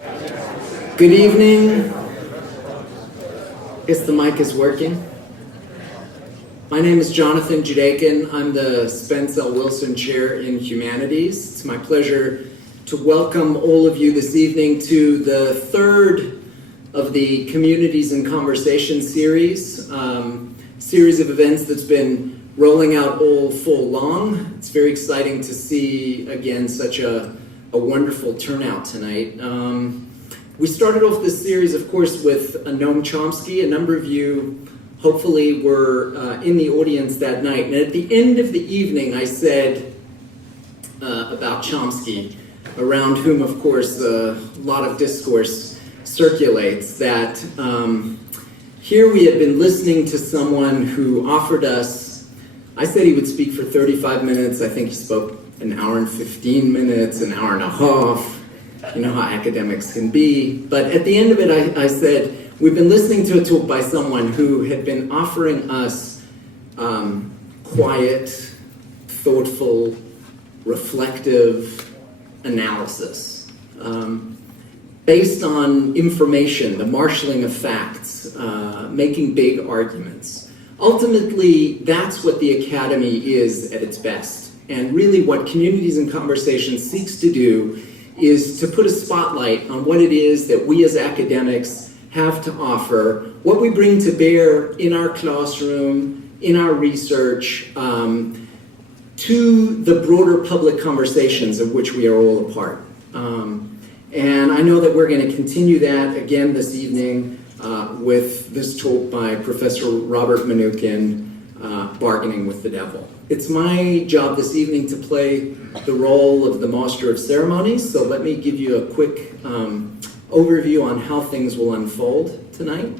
Good evening. Guess the mic is working. My name is Jonathan Judakin. I'm the Spence L. Wilson Chair in Humanities. It's my pleasure to welcome all of you this evening to the third of the Communities in Conversation series of events that's been rolling out all fall long. It's very exciting to see, again, such a wonderful turnout tonight. We started off this series, of course, with Noam Chomsky. A number of you hopefully were in the audience that night. And at the end of the evening, I said about Chomsky, around whom, of course, a lot of discourse circulates, that here we had been listening to someone who offered us, I said he would speak for 35 minutes. I think he spoke an hour and 15 minutes, an hour and a half. You know how academics can be. But at the end of it, I said, we've been listening to a talk by someone who had been offering us quiet, thoughtful, reflective analysis based on information, the marshaling of facts, making big arguments. Ultimately, that's what the Academy is at its best. And really what Communities in Conversation seeks to do is to put a spotlight on what it is that we as academics have to offer, what we bring to bear in our classroom, in our research, to the broader public conversations of which we are all a part. And I know that we're going to continue that again this evening with this talk by Professor Robert Mnookin, Bargaining with the Devil. It's my job this evening to play the role of the Master of Ceremonies, so let me give you a quick overview on how things will unfold tonight.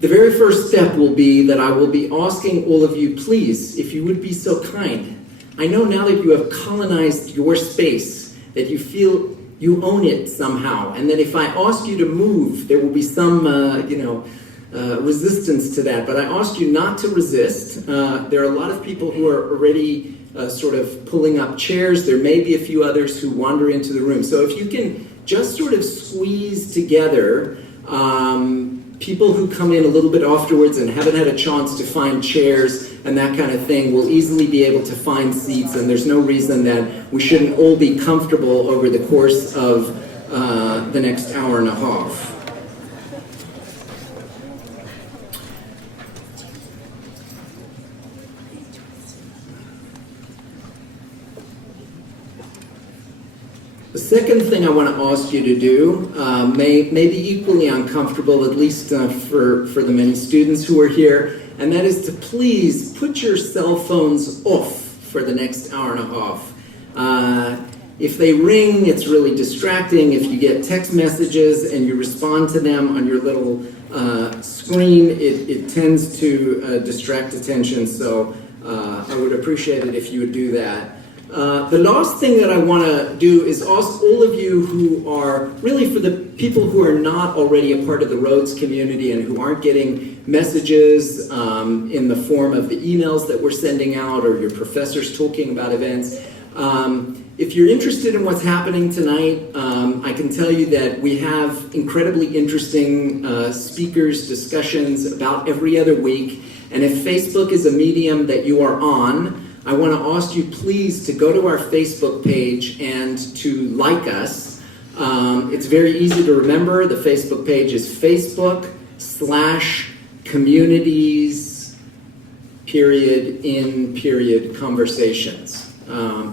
The very first step will be that I will be asking all of you, please, if you would be so kind. I know now that you have colonized your space, that you feel you own it somehow, and that if I ask you to move, there will be some, resistance to that, but I ask you not to resist. There are a lot of people who are already sort of pulling up chairs. There may be a few others who wander into the room. So if you can just sort of squeeze together people who come in a little bit afterwards and haven't had a chance to find chairs and that kind of thing will easily be able to find seats, and there's no reason that we shouldn't all be comfortable over the course of the next hour and a half. The second thing I want to ask you to do may be equally uncomfortable, at least for the many students who are here, and that is to please put your cell phones off for the next hour and a half. If they ring, it's really distracting. If you get text messages and you respond to them on your little screen, it tends to distract attention, so I would appreciate it if you would do that. The last thing that I want to do is ask all of you who are, really for the people who are not already a part of the Rhodes community and who aren't getting messages in the form of the emails that we're sending out or your professors talking about events, if you're interested in what's happening tonight, I can tell you that we have incredibly interesting speakers, discussions about every other week, and if Facebook is a medium that you are on, I want to ask you please to go to our Facebook page and to like us. It's very easy to remember. The Facebook page is Facebook.com/communities_in_conversations.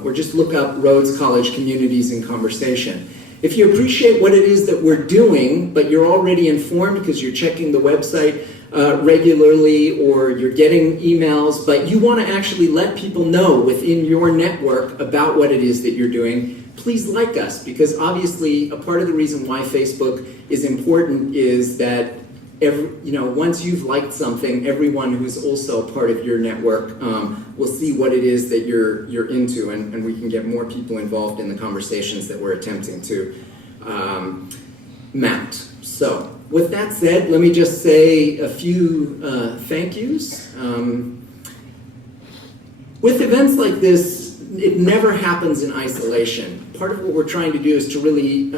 Or just look up Rhodes College Communities in Conversation. If you appreciate what it is that we're doing, but you're already informed because you're checking the website regularly or you're getting emails, but you want to actually let people know within your network about what it is that you're doing, please like us, because obviously a part of the reason why Facebook is important is that once you've liked something, everyone who's also part of your network will see what it is that you're into, and we can get more people involved in the conversations that we're attempting to mount. So, with that said, let me just say a few thank yous. With events like this, it never happens in isolation. Part of what we're trying to do is to really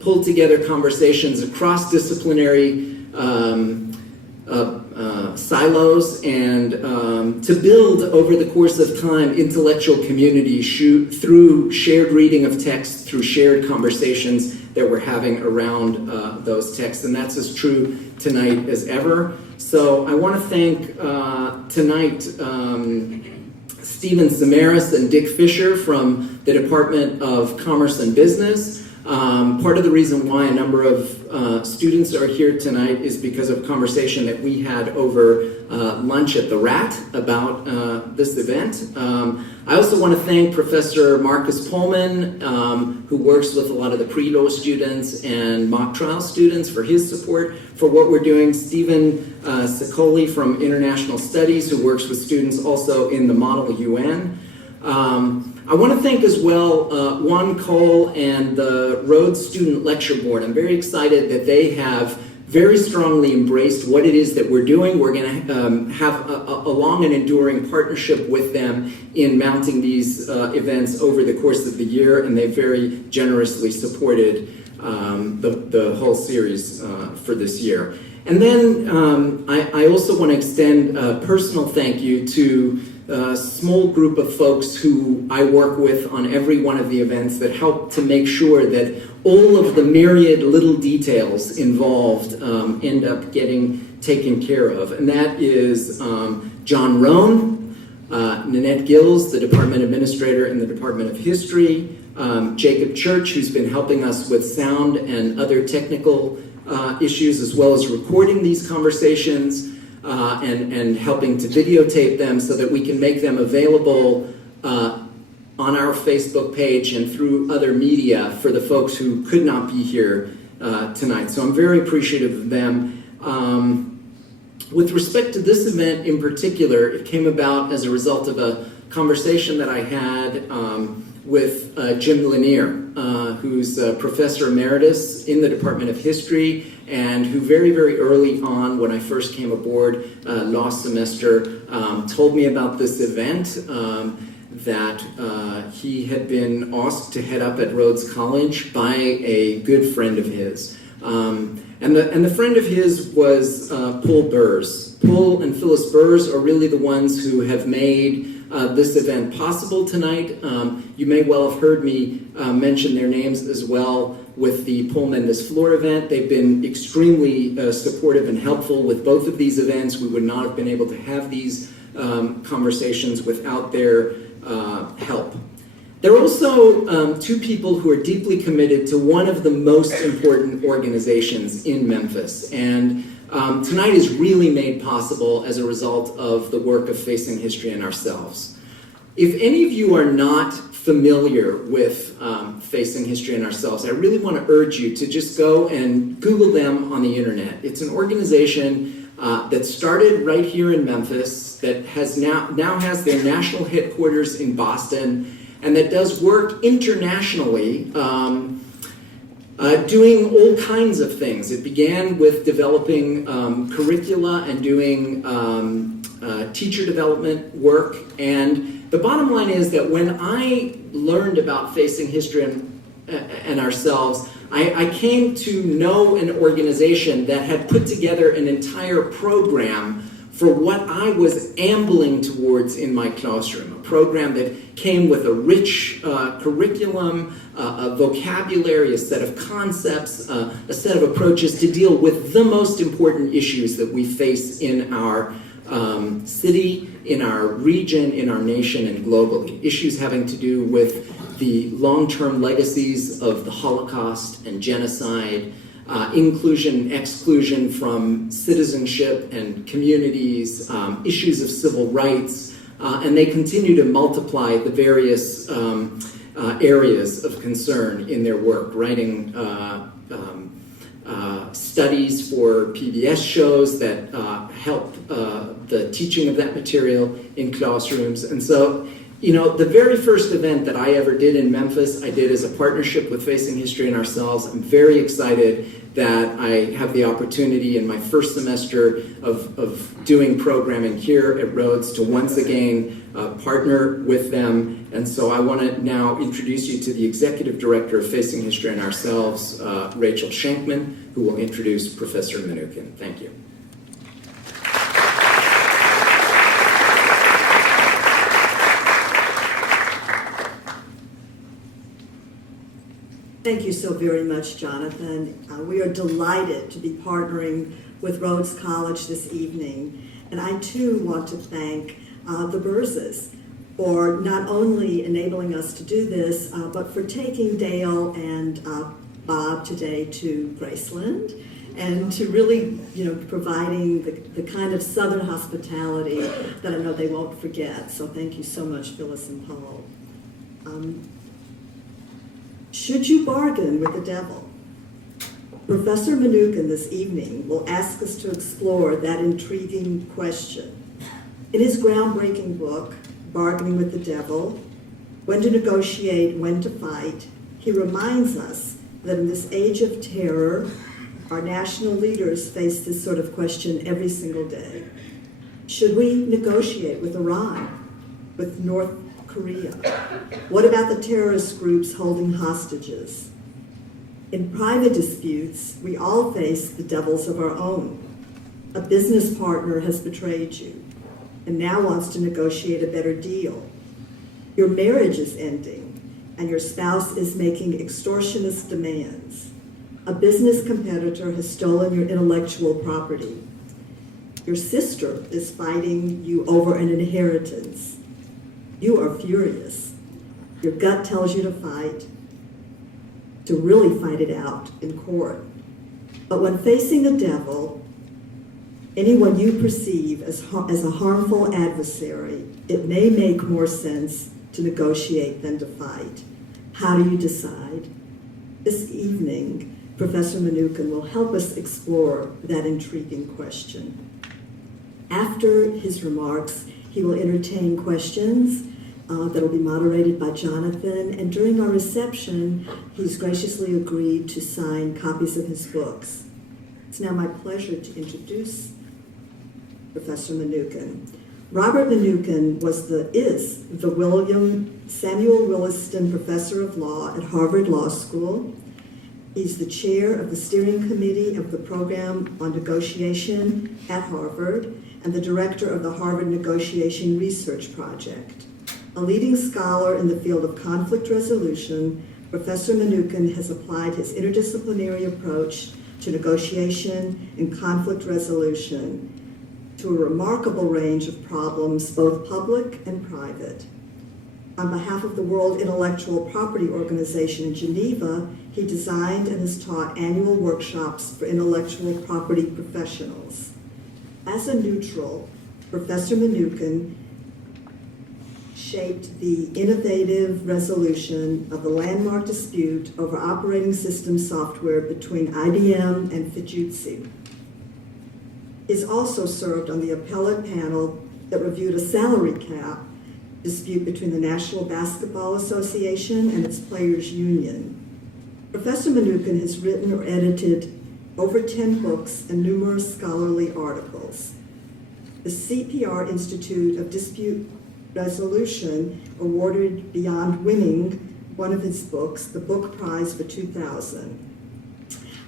pull together conversations across disciplinary silos and to build over the course of time intellectual community through shared reading of text, through shared conversations that we're having around those texts. And that's as true tonight as ever. So I want to thank tonight Stephen Samaras and Dick Fisher from the Department of Commerce and Business. Part of the reason why a number of students are here tonight is because of a conversation that we had over lunch at the Rat about this event. I also want to thank Professor Marcus Pullman, who works with a lot of the pre-law students and mock trial students, for his support for what we're doing. Stephen Sicoli from International Studies, who works with students also in the Model UN. I want to thank as well Juan Cole and the Rhodes Student Lecture Board. I'm very excited that they have very strongly embraced what it is that we're doing. We're going to have a long and enduring partnership with them in mounting these events over the course of the year, and they've very generously supported the whole series for this year. And then I also want to extend a personal thank you to a small group of folks who I work with on every one of the events that help to make sure that all of the myriad little details involved end up getting taken care of. And that is John Rohn, Nanette Gills, the Department Administrator in the Department of History, Jacob Church, who's been helping us with sound and other technical issues, as well as recording these conversations and helping to videotape them so that we can make them available on our Facebook page and through other media for the folks who could not be here tonight. So I'm very appreciative of them. With respect to this event in particular, it came about as a result of a conversation that I had with Jim Lanier, who's a professor emeritus in the Department of History, and who very, very early on, when I first came aboard last semester, told me about this event that he had been asked to head up at Rhodes College by a good friend of his. And the friend of his was Paul Burrs. Paul and Phyllis Burrs are really the ones who have made this event possible tonight. You may well have heard me mention their names as well with the Paul Mendes Floor event. They've been extremely supportive and helpful with both of these events. We would not have been able to have these conversations without their help. There are also two people who are deeply committed to one of the most important organizations in Memphis, and tonight is really made possible as a result of the work of Facing History and Ourselves. If any of you are not familiar with Facing History and Ourselves, I really want to urge you to just go and Google them on the internet. It's an organization that started right here in Memphis, that has now has their national headquarters in Boston, and that does work internationally, doing all kinds of things. It began with developing curricula and doing teacher development work. And the bottom line is that when I learned about Facing History and Ourselves, I came to know an organization that had put together an entire program for what I was ambling towards in my classroom, a program that came with a rich curriculum, a vocabulary, a set of concepts, a set of approaches to deal with the most important issues that we face in our city, in our region, in our nation, and globally. Issues having to do with the long-term legacies of the Holocaust and genocide, inclusion and exclusion from citizenship and communities, issues of civil rights, and they continue to multiply the various areas of concern in their work, writing studies for PBS shows that help the teaching of that material in classrooms. And so You know, the very first event that I ever did in Memphis, I did as a partnership with Facing History and Ourselves. I'm very excited that I have the opportunity in my first semester of doing programming here at Rhodes to once again partner with them. And so I want to now introduce you to the Executive Director of Facing History and Ourselves, Rachel Schenkman, who will introduce Professor Mnookin. Thank you. Thank you so very much, Jonathan. We are delighted to be partnering with Rhodes College this evening. And I too want to thank the Burzes for not only enabling us to do this, but for taking Dale and Bob today to Graceland and to really, providing the kind of Southern hospitality that I know they won't forget. So thank you so much, Phyllis and Paul. Should you bargain with the devil? Professor Mnookin this evening will ask us to explore that intriguing question. In his groundbreaking book, Bargaining with the Devil, When to Negotiate, When to Fight, he reminds us that in this age of terror, our national leaders face this sort of question every single day. Should we negotiate with Iran, with North Korea? What about the terrorist groups holding hostages? In private disputes, we all face the devils of our own. A business partner has betrayed you and now wants to negotiate a better deal. Your marriage is ending and your spouse is making extortionist demands. A business competitor has stolen your intellectual property. Your sister is fighting you over an inheritance. You are furious. Your gut tells you to fight, to really fight it out in court. But when facing the devil, anyone you perceive as a harmful adversary, it may make more sense to negotiate than to fight. How do you decide? This evening, Professor Mnookin will help us explore that intriguing question. After his remarks, he will entertain questions that will be moderated by Jonathan, and during our reception, he's graciously agreed to sign copies of his books. It's now my pleasure to introduce Professor Mnookin. Robert Mnookin is the William Samuel Williston Professor of Law at Harvard Law School. He's the chair of the steering committee of the program on negotiation at Harvard and the director of the Harvard Negotiation Research Project. A leading scholar in the field of conflict resolution, Professor Mnookin has applied his interdisciplinary approach to negotiation and conflict resolution to a remarkable range of problems, both public and private. On behalf of the World Intellectual Property Organization in Geneva, he designed and has taught annual workshops for intellectual property professionals. As a neutral, Professor Mnookin shaped the innovative resolution of the landmark dispute over operating system software between IBM and Fujitsu. He's also served on the appellate panel that reviewed a salary cap dispute between the National Basketball Association and its players' union. Professor Mnookin has written or edited over 10 books and numerous scholarly articles. The CPR Institute of Dispute Resolution awarded Beyond Winning one of his books, the Book Prize for 2000.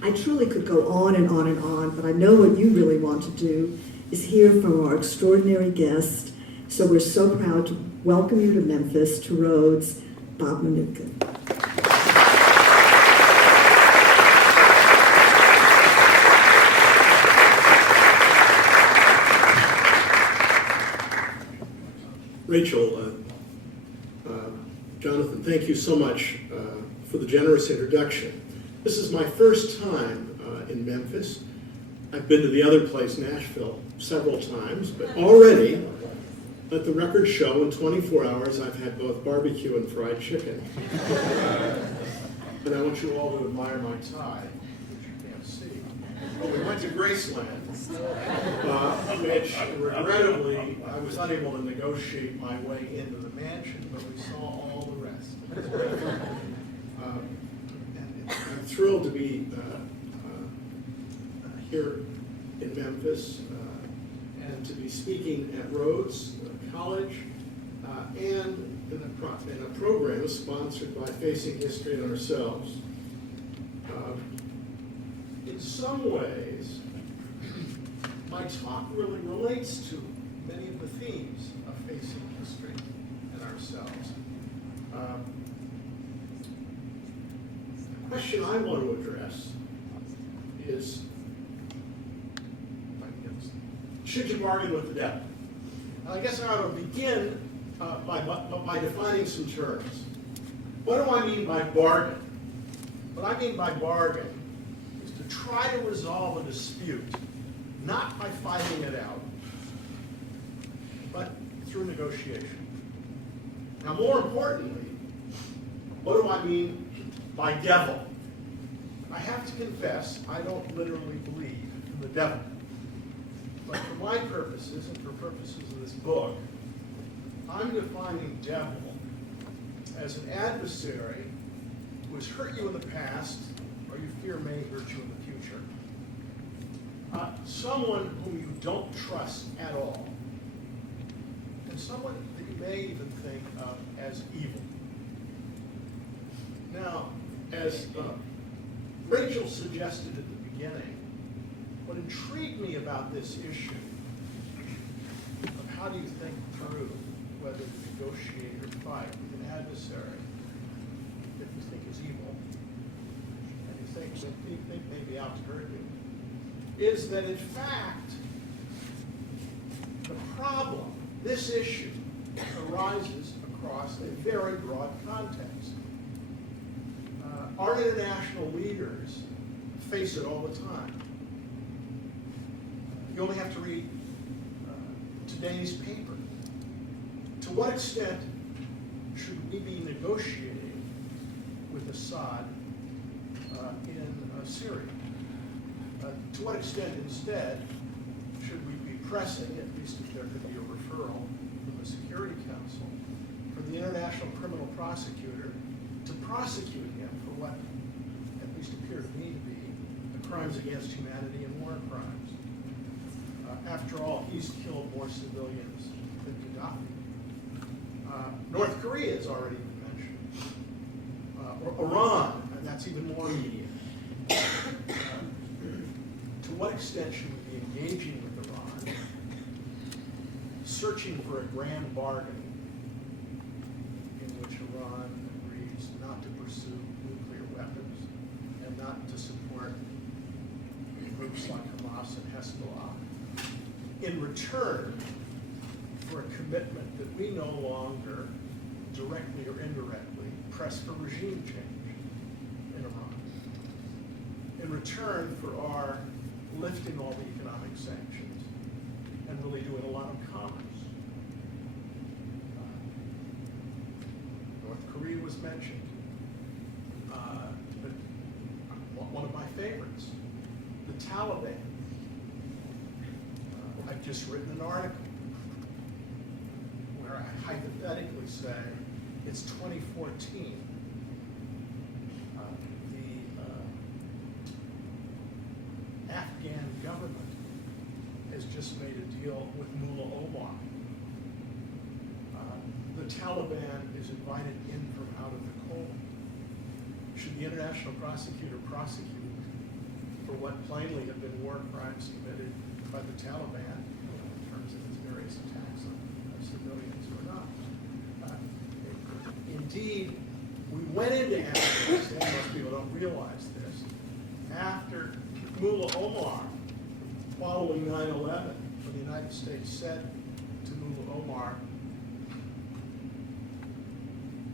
I truly could go on and on and on, but I know what you really want to do is hear from our extraordinary guest. So we're so proud to welcome you to Memphis, to Rhodes, Bob Mnookin. Rachel, Jonathan, thank you so much for the generous introduction. This is my first time in Memphis. I've been to the other place, Nashville, several times, but already, let the record show, in 24 hours I've had both barbecue and fried chicken. And I want you all to admire my tie, which you can't see. But we went to Graceland, which regrettably I was unable to negotiate my way into the mansion, but we saw all the rest. And I'm thrilled to be here in Memphis and to be speaking at Rhodes College and in a program sponsored by Facing History and Ourselves. In some ways, my talk really relates to many of the themes of Facing History and Ourselves. The question I want to address is, should you bargain with the devil? I guess I ought to begin by defining some terms. What do I mean by bargain? What I mean by bargain is to try to resolve a dispute, not by fighting it out, but through negotiation. Now, more importantly, what do I mean by devil? I have to confess, I don't literally believe in the devil. But for my purposes and for purposes of this book, I'm defining devil as an adversary who has hurt you in the past or you fear may hurt you in the future. Someone whom you don't trust at all. And someone that you may even think of as evil. Now, as Rachel suggested at the beginning, what intrigued me about this issue of how do you think through whether to negotiate or fight with an adversary that you think is evil and you think may be out to hurt you, is that in fact the problem, this issue, arises across a very broad context. Our international leaders face it all the time. You only have to read today's paper. To what extent should we be negotiating with Assad in Syria? To what extent, instead, should we be pressing, at least if there could be a referral from the Security Council, for the International Criminal Prosecutor to prosecute him for what at least appear to me to be the crimes against humanity and war crimes? After all, he's killed more civilians than Gaddafi. North Korea has already been mentioned. Or Iran, and that's even more immediate. To what extent should we be engaging with Iran, searching for a grand bargain in which Iran agrees not to pursue nuclear weapons and not to support groups like Hamas and Hezbollah, in return for a commitment that we no longer, directly or indirectly, press for regime change in Iran, in return for our lifting all the economic sanctions and really doing a lot of commerce. North Korea was mentioned, but one of my favorites, the Taliban. I've just written an article where I hypothetically say it's 2014. The Afghan government has just made a deal with Mullah Omar. The Taliban is invited in from out of the cold. Should the international prosecutor prosecute for what plainly have been war crimes committed by the Taliban in terms of its various attacks on civilians or not? Indeed, we went into Afghanistan, most people don't realize this, after Mullah Omar, following 9/11, when the United States said to Mullah Omar,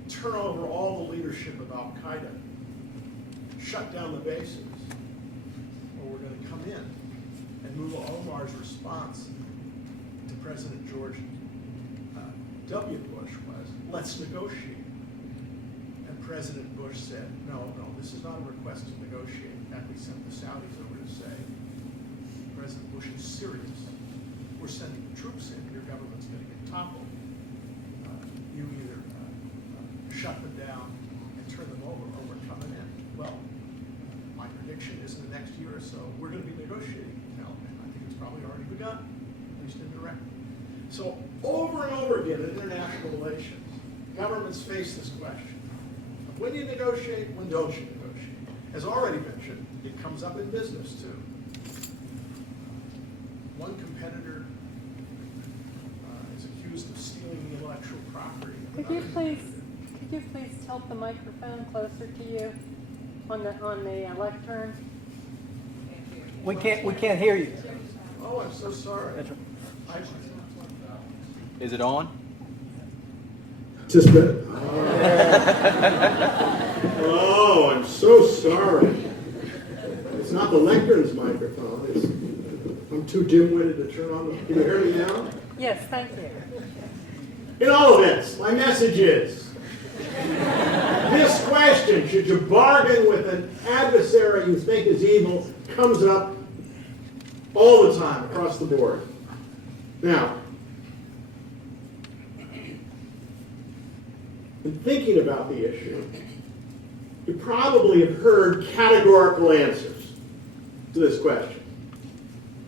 turn over all the leadership of Al-Qaeda, shut down the bases, or we're going to come in. And Mullah Omar's response to President George W. Bush was, let's negotiate. And President Bush said, no, this is not a request to negotiate. In fact, we sent the Saudis over to say, President Bush is serious. We're sending the troops in. Your government's going to get toppled. you either shut them down and turn them over, or we're coming in. Well, my prediction is in the next year or so, we're going to be negotiating development. I think it's probably already begun, at least indirectly. So over and over again in international relations, governments face this question. When do you negotiate? When don't you negotiate? As already mentioned, it comes up in business too. One competitor is accused of stealing the intellectual property. Could you please tilt the microphone closer to you on the lectern? We can't hear you. Oh, I'm so sorry. That's right. I- Is it on? Just a minute. Oh, I'm so sorry. It's not the lectern's microphone. I'm too dim-witted to turn on the... Can you hear me now? Yes, thank you. In all of this, my message is, this question, should you bargain with an adversary you think is evil, comes up all the time across the board. Now, in thinking about the issue, you probably have heard categorical answers to this question.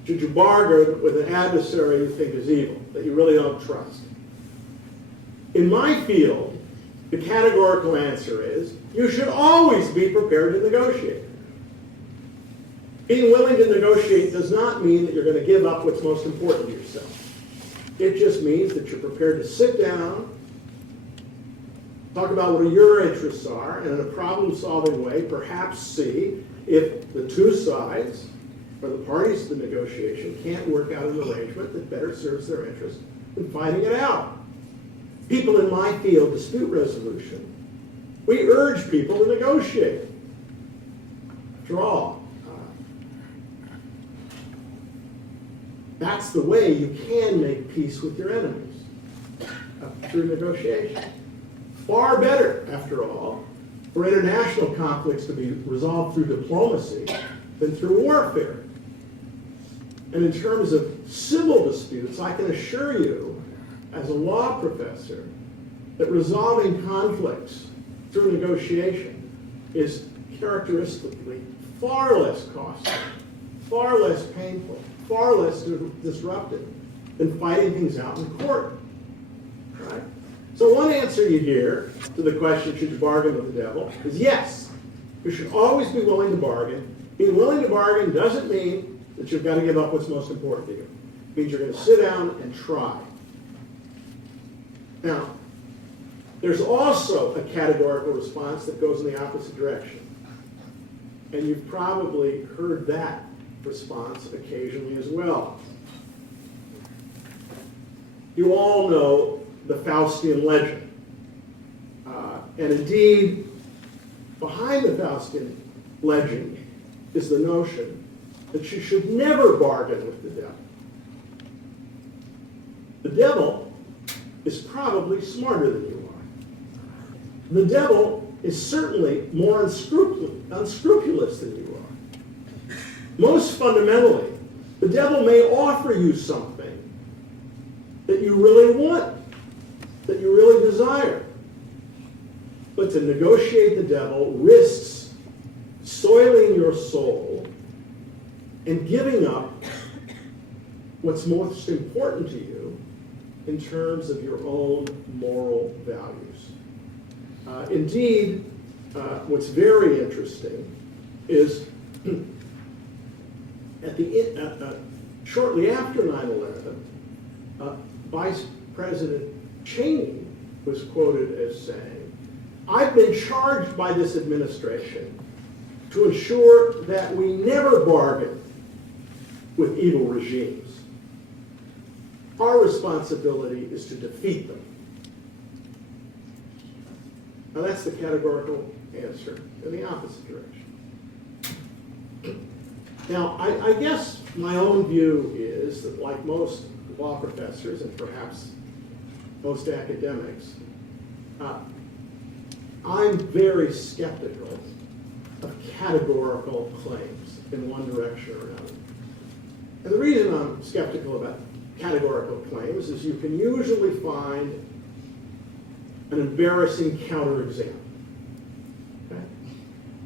Should you bargain with an adversary you think is evil, that you really don't trust? In my field, the categorical answer is, you should always be prepared to negotiate. Being willing to negotiate does not mean that you're going to give up what's most important to yourself. It just means that you're prepared to sit down, talk about what your interests are, and in a problem-solving way, perhaps see if the two sides, or the parties to the negotiation, can't work out an arrangement that better serves their interest than fighting it out. People in my field, dispute resolution, we urge people to negotiate. After all, that's the way you can make peace with your enemies, through negotiation. Far better, after all, for international conflicts to be resolved through diplomacy than through warfare. And in terms of civil disputes, I can assure you, as a law professor, that resolving conflicts through negotiation is characteristically far less costly, far less painful, far less disruptive than fighting things out in court. Right? So one answer you hear to the question, should you bargain with the devil, is yes. You should always be willing to bargain. Being willing to bargain doesn't mean that you've got to give up what's most important to you. It means you're going to sit down and try. Now, there's also a categorical response that goes in the opposite direction. And you've probably heard that response occasionally as well. You all know the Faustian legend. And indeed, behind the Faustian legend is the notion that you should never bargain with the devil. The devil is probably smarter than you are. The devil is certainly more unscrupulous than you are. Most fundamentally, the devil may offer you something that you really want, that you really desire. But to negotiate the devil risks soiling your soul and giving up what's most important to you in terms of your own moral values. Indeed, what's very interesting is shortly after 9/11, Vice President Cheney was quoted as saying, "I've been charged by this administration to ensure that we never bargain with evil regimes. Our responsibility is to defeat them." Now that's the categorical answer in the opposite direction. Now, I guess my own view is that, like most law professors and perhaps most academics, I'm very skeptical of categorical claims in one direction or another. And the reason I'm skeptical about categorical claims is you can usually find an embarrassing counterexample. Okay?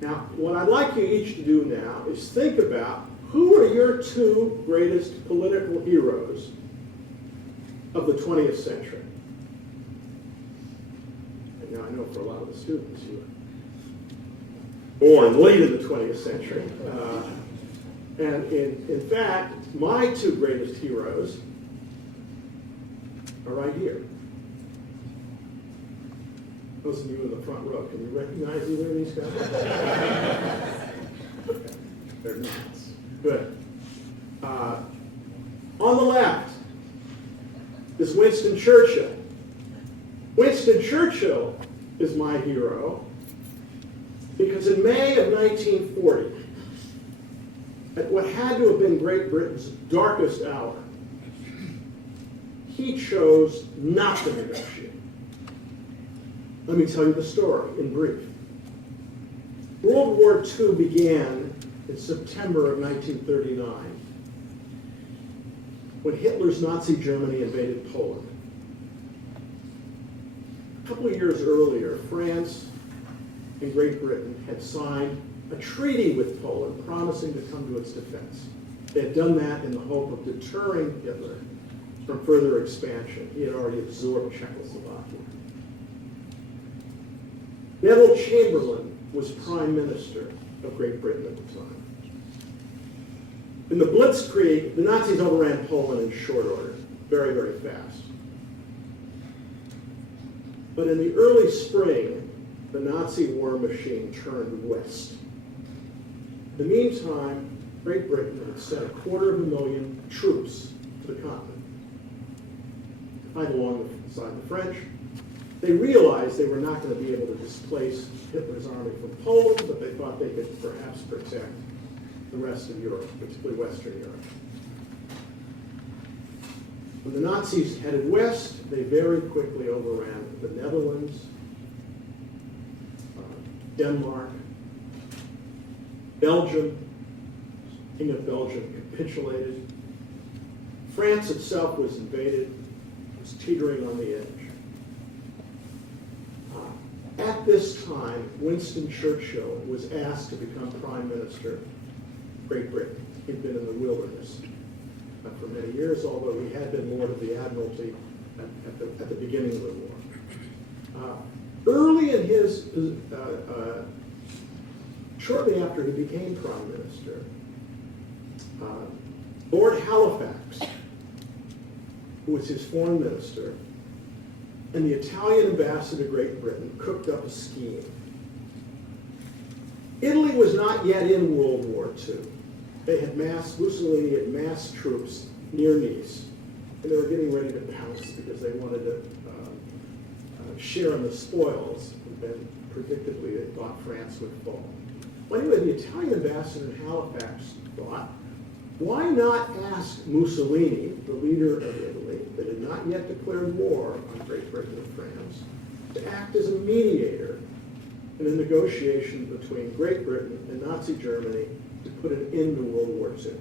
Now, what I'd like you each to do now is think about who are your two greatest political heroes of the 20th century. And now I know for a lot of the students, you were born late in the 20th century. And in fact, my two greatest heroes are right here. Those of you in the front row, can you recognize either of these guys? Okay. They're not. Good. On the left is Winston Churchill. Winston Churchill is my hero because in May of 1940, at what had to have been Great Britain's darkest hour, he chose not to negotiate. Let me tell you the story in brief. World War II began in September of 1939 when Hitler's Nazi Germany invaded Poland. A couple of years earlier, France and Great Britain had signed a treaty with Poland promising to come to its defense. They had done that in the hope of deterring Hitler from further expansion. He had already absorbed Czechoslovakia. Neville Chamberlain was Prime Minister of Great Britain at the time. In the Blitzkrieg, the Nazis overran Poland in short order, very, very fast. But in the early spring, the Nazi war machine turned west. In the meantime, Great Britain had sent 250,000 troops to the continent to fight alongside the French. They realized they were not going to be able to displace Hitler's army from Poland, but they thought they could perhaps protect the rest of Europe, particularly Western Europe. When the Nazis headed west, they very quickly overran the Netherlands, Denmark, Belgium. King of Belgium capitulated. France itself was invaded, was teetering on the edge. At this time, Winston Churchill was asked to become Prime Minister of Great Britain. He'd been in the wilderness for many years, although he had been Lord of the Admiralty at the beginning of the war. Early in his, shortly after he became Prime Minister, Lord Halifax, who was his foreign minister, and the Italian ambassador to Great Britain cooked up a scheme. Italy was not yet in World War II. Mussolini had massed troops near Nice, and they were getting ready to pounce because they wanted to share in the spoils, and predictably they thought France would fall. Well, anyway, the Italian ambassador in Halifax thought, why not ask Mussolini, the leader of Italy, that had not yet declared war on Great Britain and France, to act as a mediator in a negotiation between Great Britain and Nazi Germany to put an end to World War II.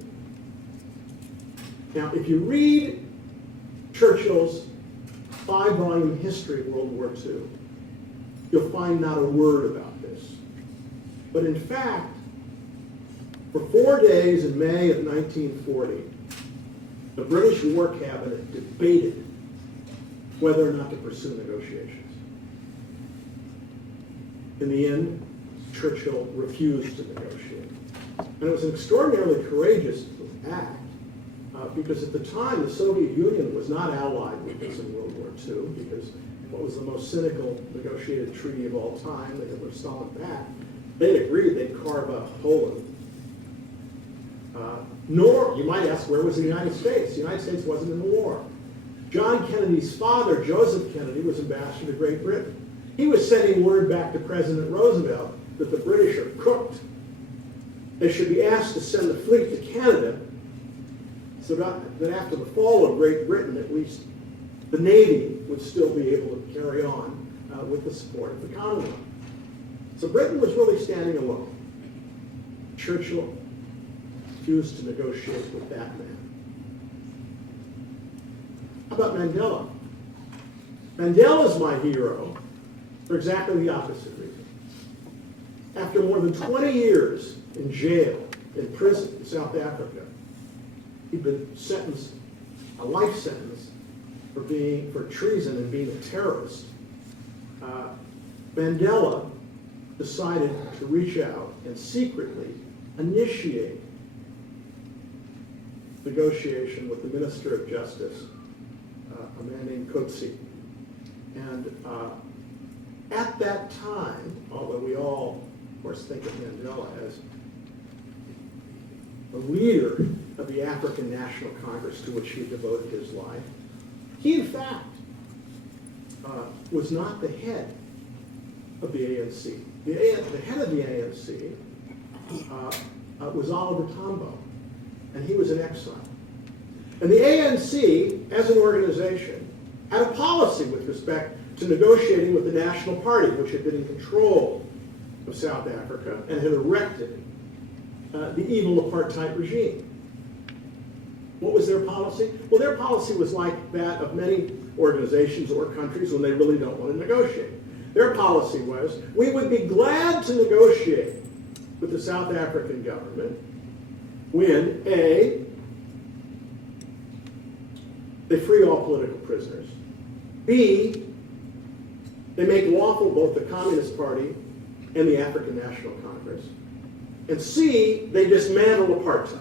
Now, if you read Churchill's 5-volume history of World War II, you'll find not a word about this. But in fact, for 4 days in May of 1940, the British War Cabinet debated whether or not to pursue negotiations. In the end, Churchill refused to negotiate. And it was an extraordinarily courageous act because at the time the Soviet Union was not allied with us in World War II because what was the most cynical negotiated treaty of all time, the Hitler-Stalin Pact, they'd agreed they'd carve up Poland. Nor, you might ask, where was the United States? The United States wasn't in the war. John Kennedy's father, Joseph Kennedy, was ambassador to Great Britain. He was sending word back to President Roosevelt that the British are cooked. They should be asked to send the fleet to Canada so that after the fall of Great Britain, at least the Navy would still be able to carry on with the support of the Commonwealth. So Britain was really standing alone. Churchill refused to negotiate with that man. How about Mandela? Mandela's my hero for exactly the opposite reason. After more than 20 years in jail, in prison in South Africa, he'd been sentenced, a life sentence, for treason and being a terrorist. Mandela decided to reach out and secretly initiate negotiation with the Minister of Justice, a man named Coetzee. And at that time, although we all, of course, think of Mandela as the leader of the African National Congress to which he devoted his life, he, in fact, was not the head of the ANC. The head of the ANC was Oliver Tambo, and he was in exile. And the ANC, as an organization, had a policy with respect to negotiating with the National Party, which had been in control of South Africa and had erected the evil apartheid regime. What was their policy? Well, their policy was like that of many organizations or countries when they really don't want to negotiate. Their policy was, we would be glad to negotiate with the South African government when, A, they free all political prisoners, B, they make lawful both the Communist Party and the African National Congress, and C, they dismantle apartheid.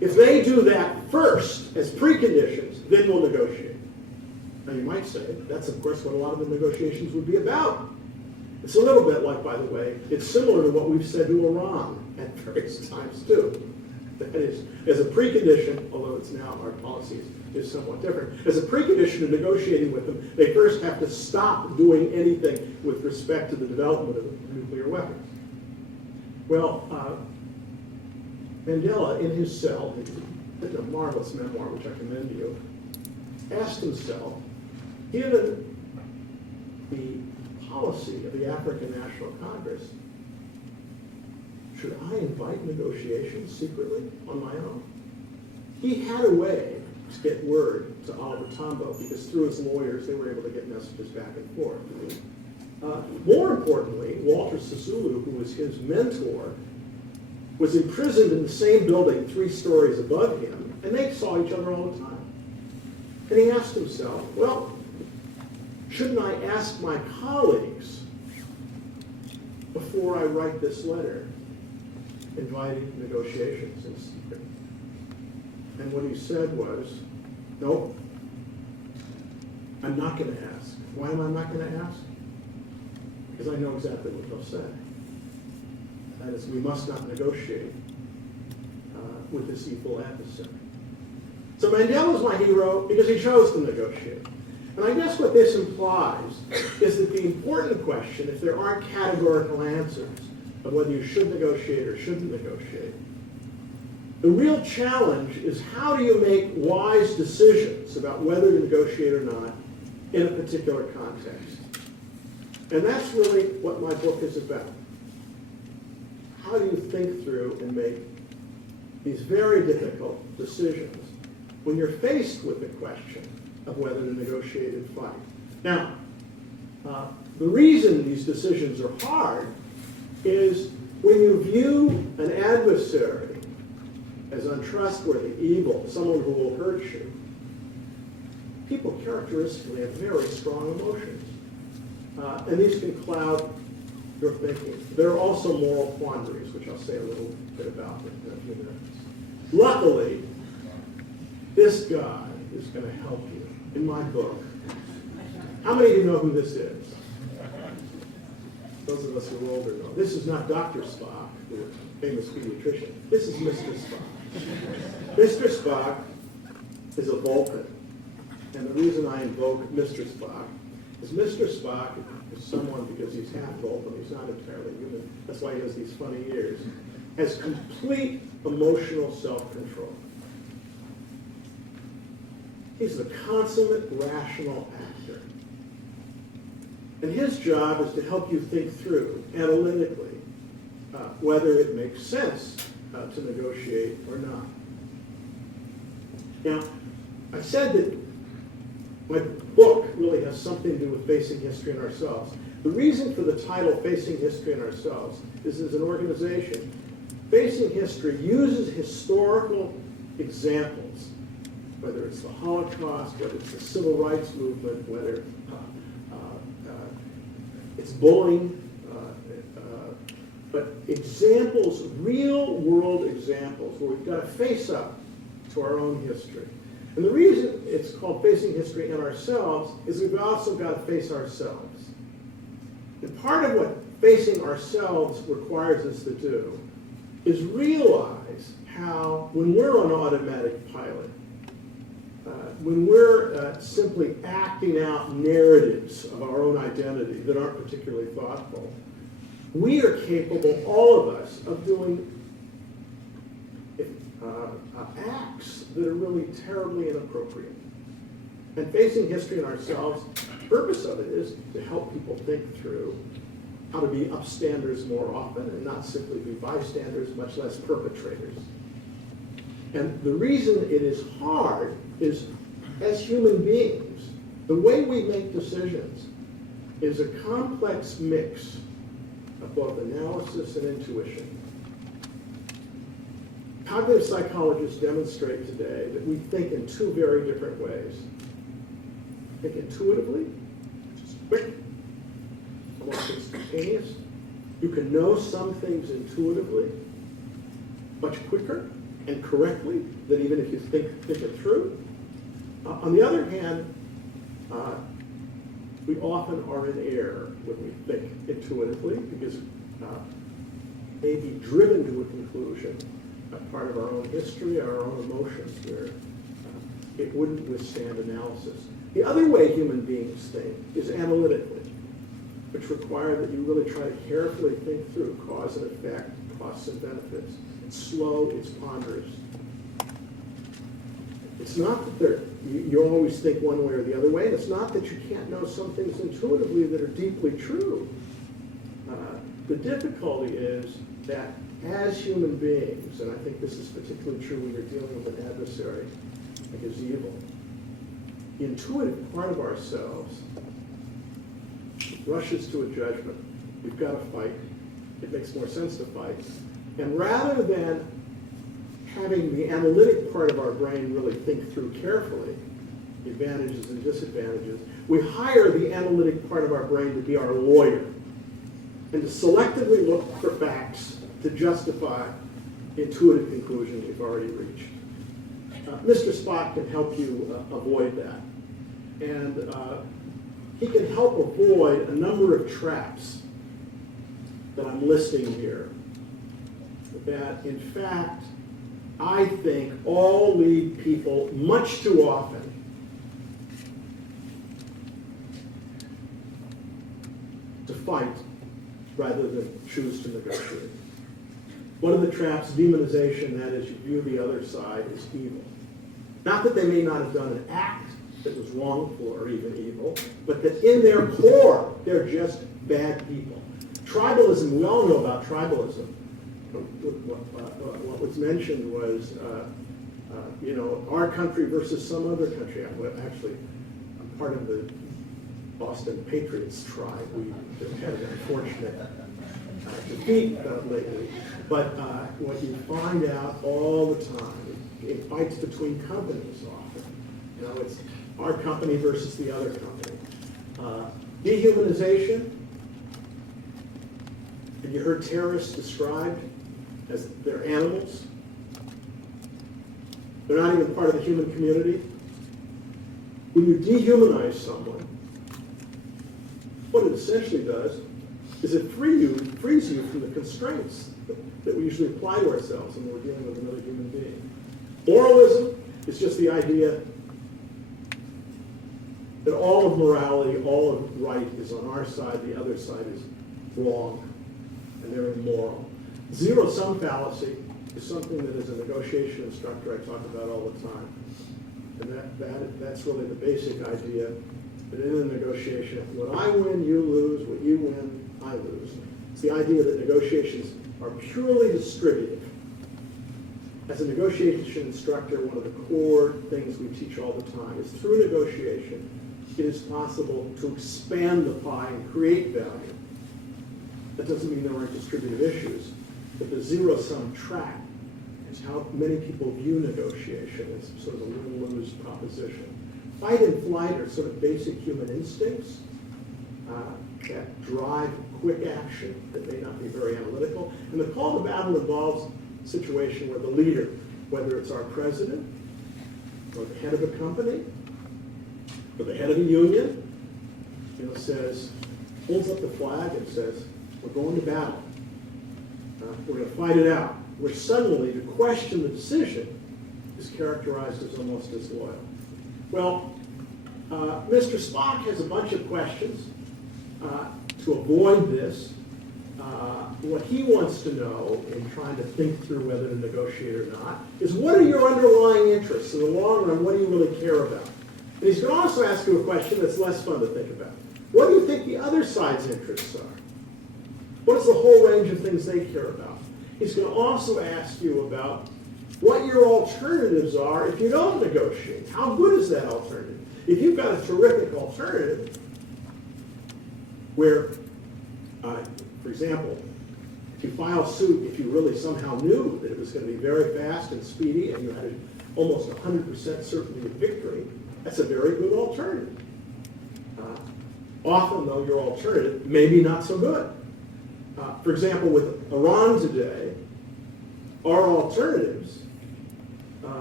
If they do that first as preconditions, then we'll negotiate. Now you might say, that's of course what a lot of the negotiations would be about. It's a little bit like, by the way, it's similar to what we've said to Iran at various times too. That is, as a precondition, although it's now our policies is somewhat different, as a precondition to negotiating with them, they first have to stop doing anything with respect to the development of nuclear weapons. Well, Mandela, in his cell, in a marvelous memoir, which I commend to you, asked himself, given the policy of the African National Congress, should I invite negotiations secretly on my own? He had a way to get word to Oliver Tambo, because through his lawyers, they were able to get messages back and forth. More importantly, Walter Sisulu, who was his mentor, was imprisoned in the same building 3 stories above him, and they saw each other all the time. And he asked himself, well, shouldn't I ask my colleagues before I write this letter inviting negotiations in secret? And what he said was, nope, I'm not going to ask. Why am I not going to ask? Because I know exactly what they'll say. That is, we must not negotiate with this evil adversary. So Mandela was my hero because he chose to negotiate. And I guess what this implies is that the important question, if there aren't categorical answers of whether you should negotiate or shouldn't negotiate, the real challenge is how do you make wise decisions about whether to negotiate or not in a particular context. And that's really what my book is about. How do you think through and make these very difficult decisions when you're faced with the question of whether to negotiate and fight? Now, the reason these decisions are hard is when you view an adversary as untrustworthy, evil, someone who will hurt you, people characteristically have very strong emotions. And these can cloud your thinking. There are also moral quandaries, which I'll say a little bit about in a few minutes. Luckily, this guy is going to help you in my book. How many of you know who this is? Those of us who are older know. This is not Dr. Spock, the famous pediatrician. This is Mr. Spock. Mr. Spock is a Vulcan. And the reason I invoke Mr. Spock is Mr. Spock is someone, because he's half Vulcan, he's not entirely human, that's why he has these funny ears, has complete emotional self-control. He's the consummate rational actor. And his job is to help you think through, analytically, whether it makes sense to negotiate or not. Now, I said that my book really has something to do with facing history and ourselves. The reason for the title Facing History and Ourselves is as an organization, Facing History uses historical examples, whether it's the Holocaust, whether it's the Civil Rights Movement, whether it's bullying, but examples, real world examples, where we've got to face up to our own history. And the reason it's called Facing History and Ourselves is we've also got to face ourselves. And part of what facing ourselves requires us to do is realize how, when we're on automatic pilot, when we're simply acting out narratives of our own identity that aren't particularly thoughtful, we are capable, all of us, of doing acts that are really terribly inappropriate. And facing history and ourselves, the purpose of it is to help people think through how to be upstanders more often and not simply be bystanders, much less perpetrators. And the reason it is hard is, as human beings, the way we make decisions is a complex mix of both analysis and intuition. Cognitive psychologists demonstrate today that we think in two very different ways. Think intuitively, which is quick, almost instantaneous. You can know some things intuitively much quicker and correctly than even if you think it through. On the other hand, we often are in error when we think intuitively because may be driven to a conclusion, a part of our own history, our own emotions, where it wouldn't withstand analysis. The other way human beings think is analytically, which require that you really try to carefully think through cause and effect, costs and benefits. It's slow, it's ponderous. It's not that you always think one way or the other way, and it's not that you can't know some things intuitively that are deeply true. The difficulty is that as human beings, and I think this is particularly true when you're dealing with an adversary like is evil, the intuitive part of ourselves rushes to a judgment. We've got to fight. It makes more sense to fight. And rather than having the analytic part of our brain really think through carefully the advantages and disadvantages, we hire the analytic part of our brain to be our lawyer and to selectively look for facts to justify the intuitive conclusion we've already reached. Mr. Spock can help you avoid that. And he can help avoid a number of traps that I'm listing here that, in fact, I think all lead people much too often to fight rather than choose to negotiate. One of the traps, demonization, that is, you view the other side as evil. Not that they may not have done an act that was wrongful or even evil, but that in their core, they're just bad people. Tribalism, we all know about tribalism. What was mentioned was, our country versus some other country. Actually, I'm part of the Boston Patriots tribe. We had an unfortunate defeat lately. But what you find out all the time, it fights between companies often. It's our company versus the other company. Dehumanization. Have you heard terrorists described as they're animals? They're not even part of the human community. When you dehumanize someone, what it essentially does is it frees you from the constraints that we usually apply to ourselves when we're dealing with another human being. Moralism is just the idea that all of morality, all of right is on our side, the other side is wrong, and they're immoral. Zero-sum fallacy is something that as a negotiation instructor I talk about all the time. And that's really the basic idea that in a negotiation, when I win, you lose, when you win, I lose. It's the idea that negotiations are purely distributive. As a negotiation instructor, one of the core things we teach all the time is through negotiation, it is possible to expand the pie and create value. That doesn't mean there aren't distributive issues, but the zero-sum track is how many people view negotiation as sort of a win-lose proposition. Fight and flight are sort of basic human instincts that drive quick action that may not be very analytical. And the call to battle involves a situation where the leader, whether it's our president or the head of a company or the head of a union, says, holds up the flag and says, we're going to battle. We're going to fight it out. Where suddenly to question the decision is characterized as almost disloyal. Well, Mr. Spock has a bunch of questions to avoid this. What he wants to know in trying to think through whether to negotiate or not is, what are your underlying interests? In the long run, what do you really care about? And he's going to also ask you a question that's less fun to think about. What do you think the other side's interests are? What is the whole range of things they care about? He's going to also ask you about what your alternatives are if you don't negotiate. How good is that alternative? If you've got a terrific alternative where, for example, if you file suit, if you really somehow knew that it was going to be very fast and speedy and you had almost 100% certainty of victory, that's a very good alternative. Often, though, your alternative may be not so good. For example, with Iran today, our alternatives,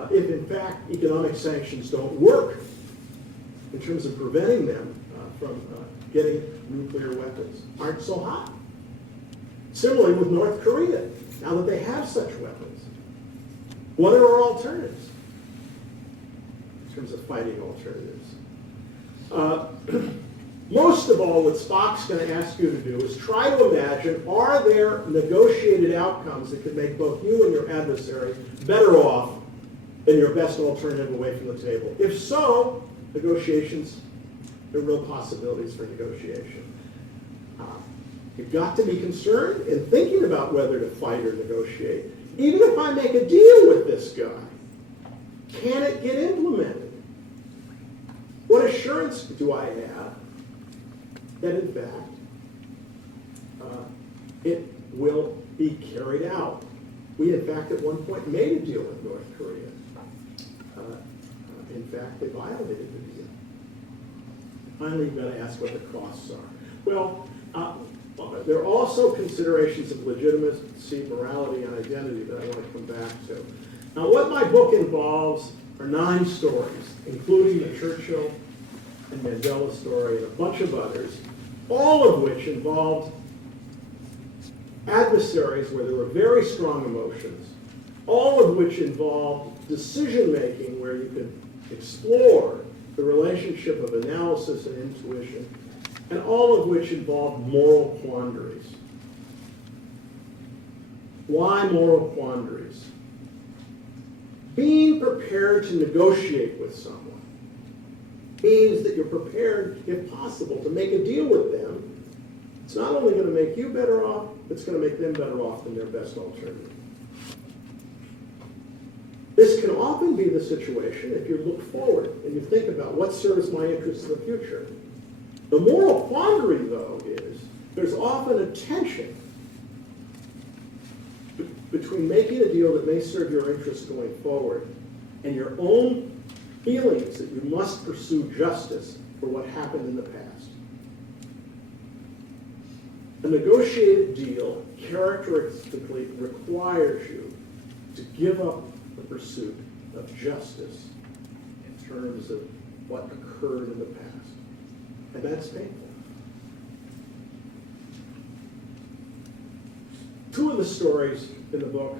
if in fact economic sanctions don't work in terms of preventing them from getting nuclear weapons, aren't so hot. Similarly with North Korea, now that they have such weapons, what are our alternatives in terms of fighting alternatives? Most of all, what Spock's going to ask you to do is try to imagine, are there negotiated outcomes that could make both you and your adversary better off than your best alternative away from the table? If so, negotiations, there are real possibilities for negotiation. You've got to be concerned in thinking about whether to fight or negotiate. Even if I make a deal with this guy, can it get implemented? What assurance do I have that in fact it will be carried out? We in fact at one point made a deal with North Korea. In fact, they violated the deal. Finally, you've got to ask what the costs are. Well, there are also considerations of legitimacy, morality, and identity that I want to come back to. Now, what my book involves are 9 stories, including the Churchill and Mandela story and a bunch of others, all of which involved adversaries where there were very strong emotions, all of which involved decision-making where you could explore the relationship of analysis and intuition, and all of which involved moral quandaries. Why moral quandaries? Being prepared to negotiate with someone means that you're prepared, if possible, to make a deal with them. It's not only going to make you better off, it's going to make them better off than their best alternative. This can often be the situation if you look forward and you think about what serves my interests in the future. The moral quandary, though, is there's often a tension between making a deal that may serve your interests going forward and your own feelings that you must pursue justice for what happened in the past. A negotiated deal characteristically requires you to give up the pursuit of justice in terms of what occurred in the past. And that's painful. 2 of the stories in the book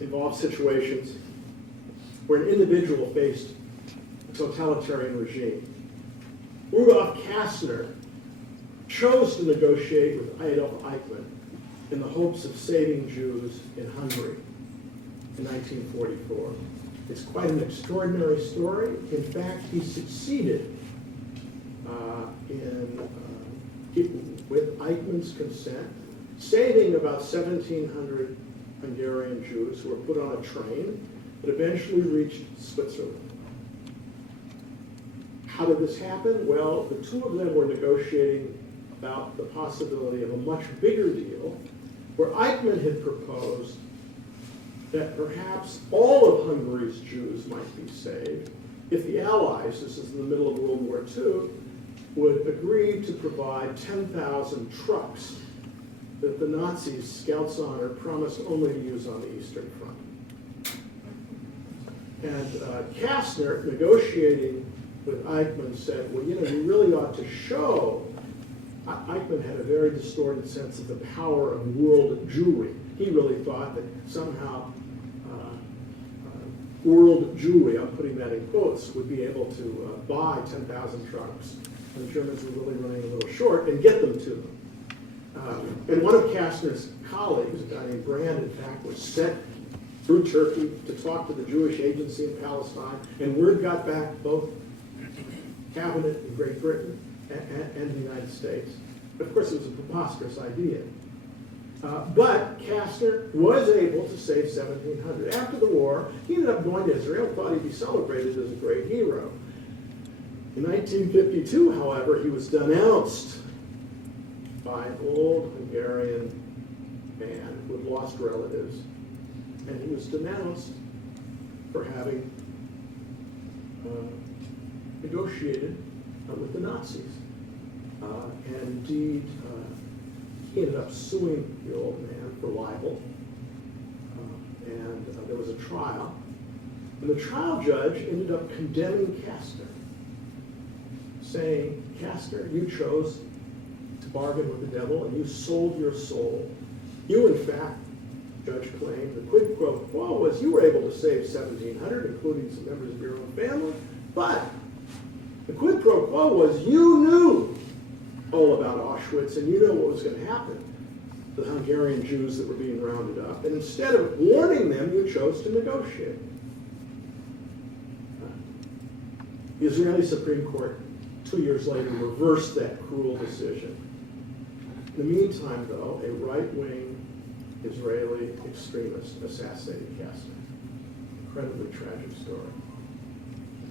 involve situations where an individual faced a totalitarian regime. Rudolf Kastner chose to negotiate with Adolf Eichmann in the hopes of saving Jews in Hungary in 1944. It's quite an extraordinary story. In fact, he succeeded with Eichmann's consent, saving about 1,700 Hungarian Jews who were put on a train that eventually reached Switzerland. How did this happen? Well, the two of them were negotiating about the possibility of a much bigger deal, where Eichmann had proposed that perhaps all of Hungary's Jews might be saved if the Allies, this is in the middle of World War II, would agree to provide 10,000 trucks that the Nazis, Scouts Honor, promised only to use on the Eastern Front. And Kastner, negotiating with Eichmann, said, well, you know, you really ought to show. Eichmann had a very distorted sense of the power of world Jewry. He really thought that somehow world Jewry, I'm putting that in quotes, would be able to buy 10,000 trucks. And the Germans were really running a little short, and get them to them. And one of Kastner's colleagues, a guy named Brand, in fact, was sent through Turkey to talk to the Jewish agency in Palestine, and word got back both cabinet in Great Britain and the United States. Of course, it was a preposterous idea. But Kastner was able to save 1,700. After the war, he ended up going to Israel, thought he'd be celebrated as a great hero. In 1952, however, he was denounced by an old Hungarian man who had lost relatives, and he was denounced for having negotiated with the Nazis. And indeed, he ended up suing the old man for libel, and there was a trial. And the trial judge ended up condemning Kastner, saying, Kastner, you chose to bargain with the devil, and you sold your soul. You, in fact, judge claimed, the quid pro quo was you were able to save 1,700, including some members of your own family, but the quid pro quo was you knew all about Auschwitz, and you know what was going to happen to the Hungarian Jews that were being rounded up. And instead of warning them, you chose to negotiate. The Israeli Supreme Court, 2 years later, reversed that cruel decision. In the meantime, though, a right-wing Israeli extremist assassinated Kastner. Incredibly tragic story.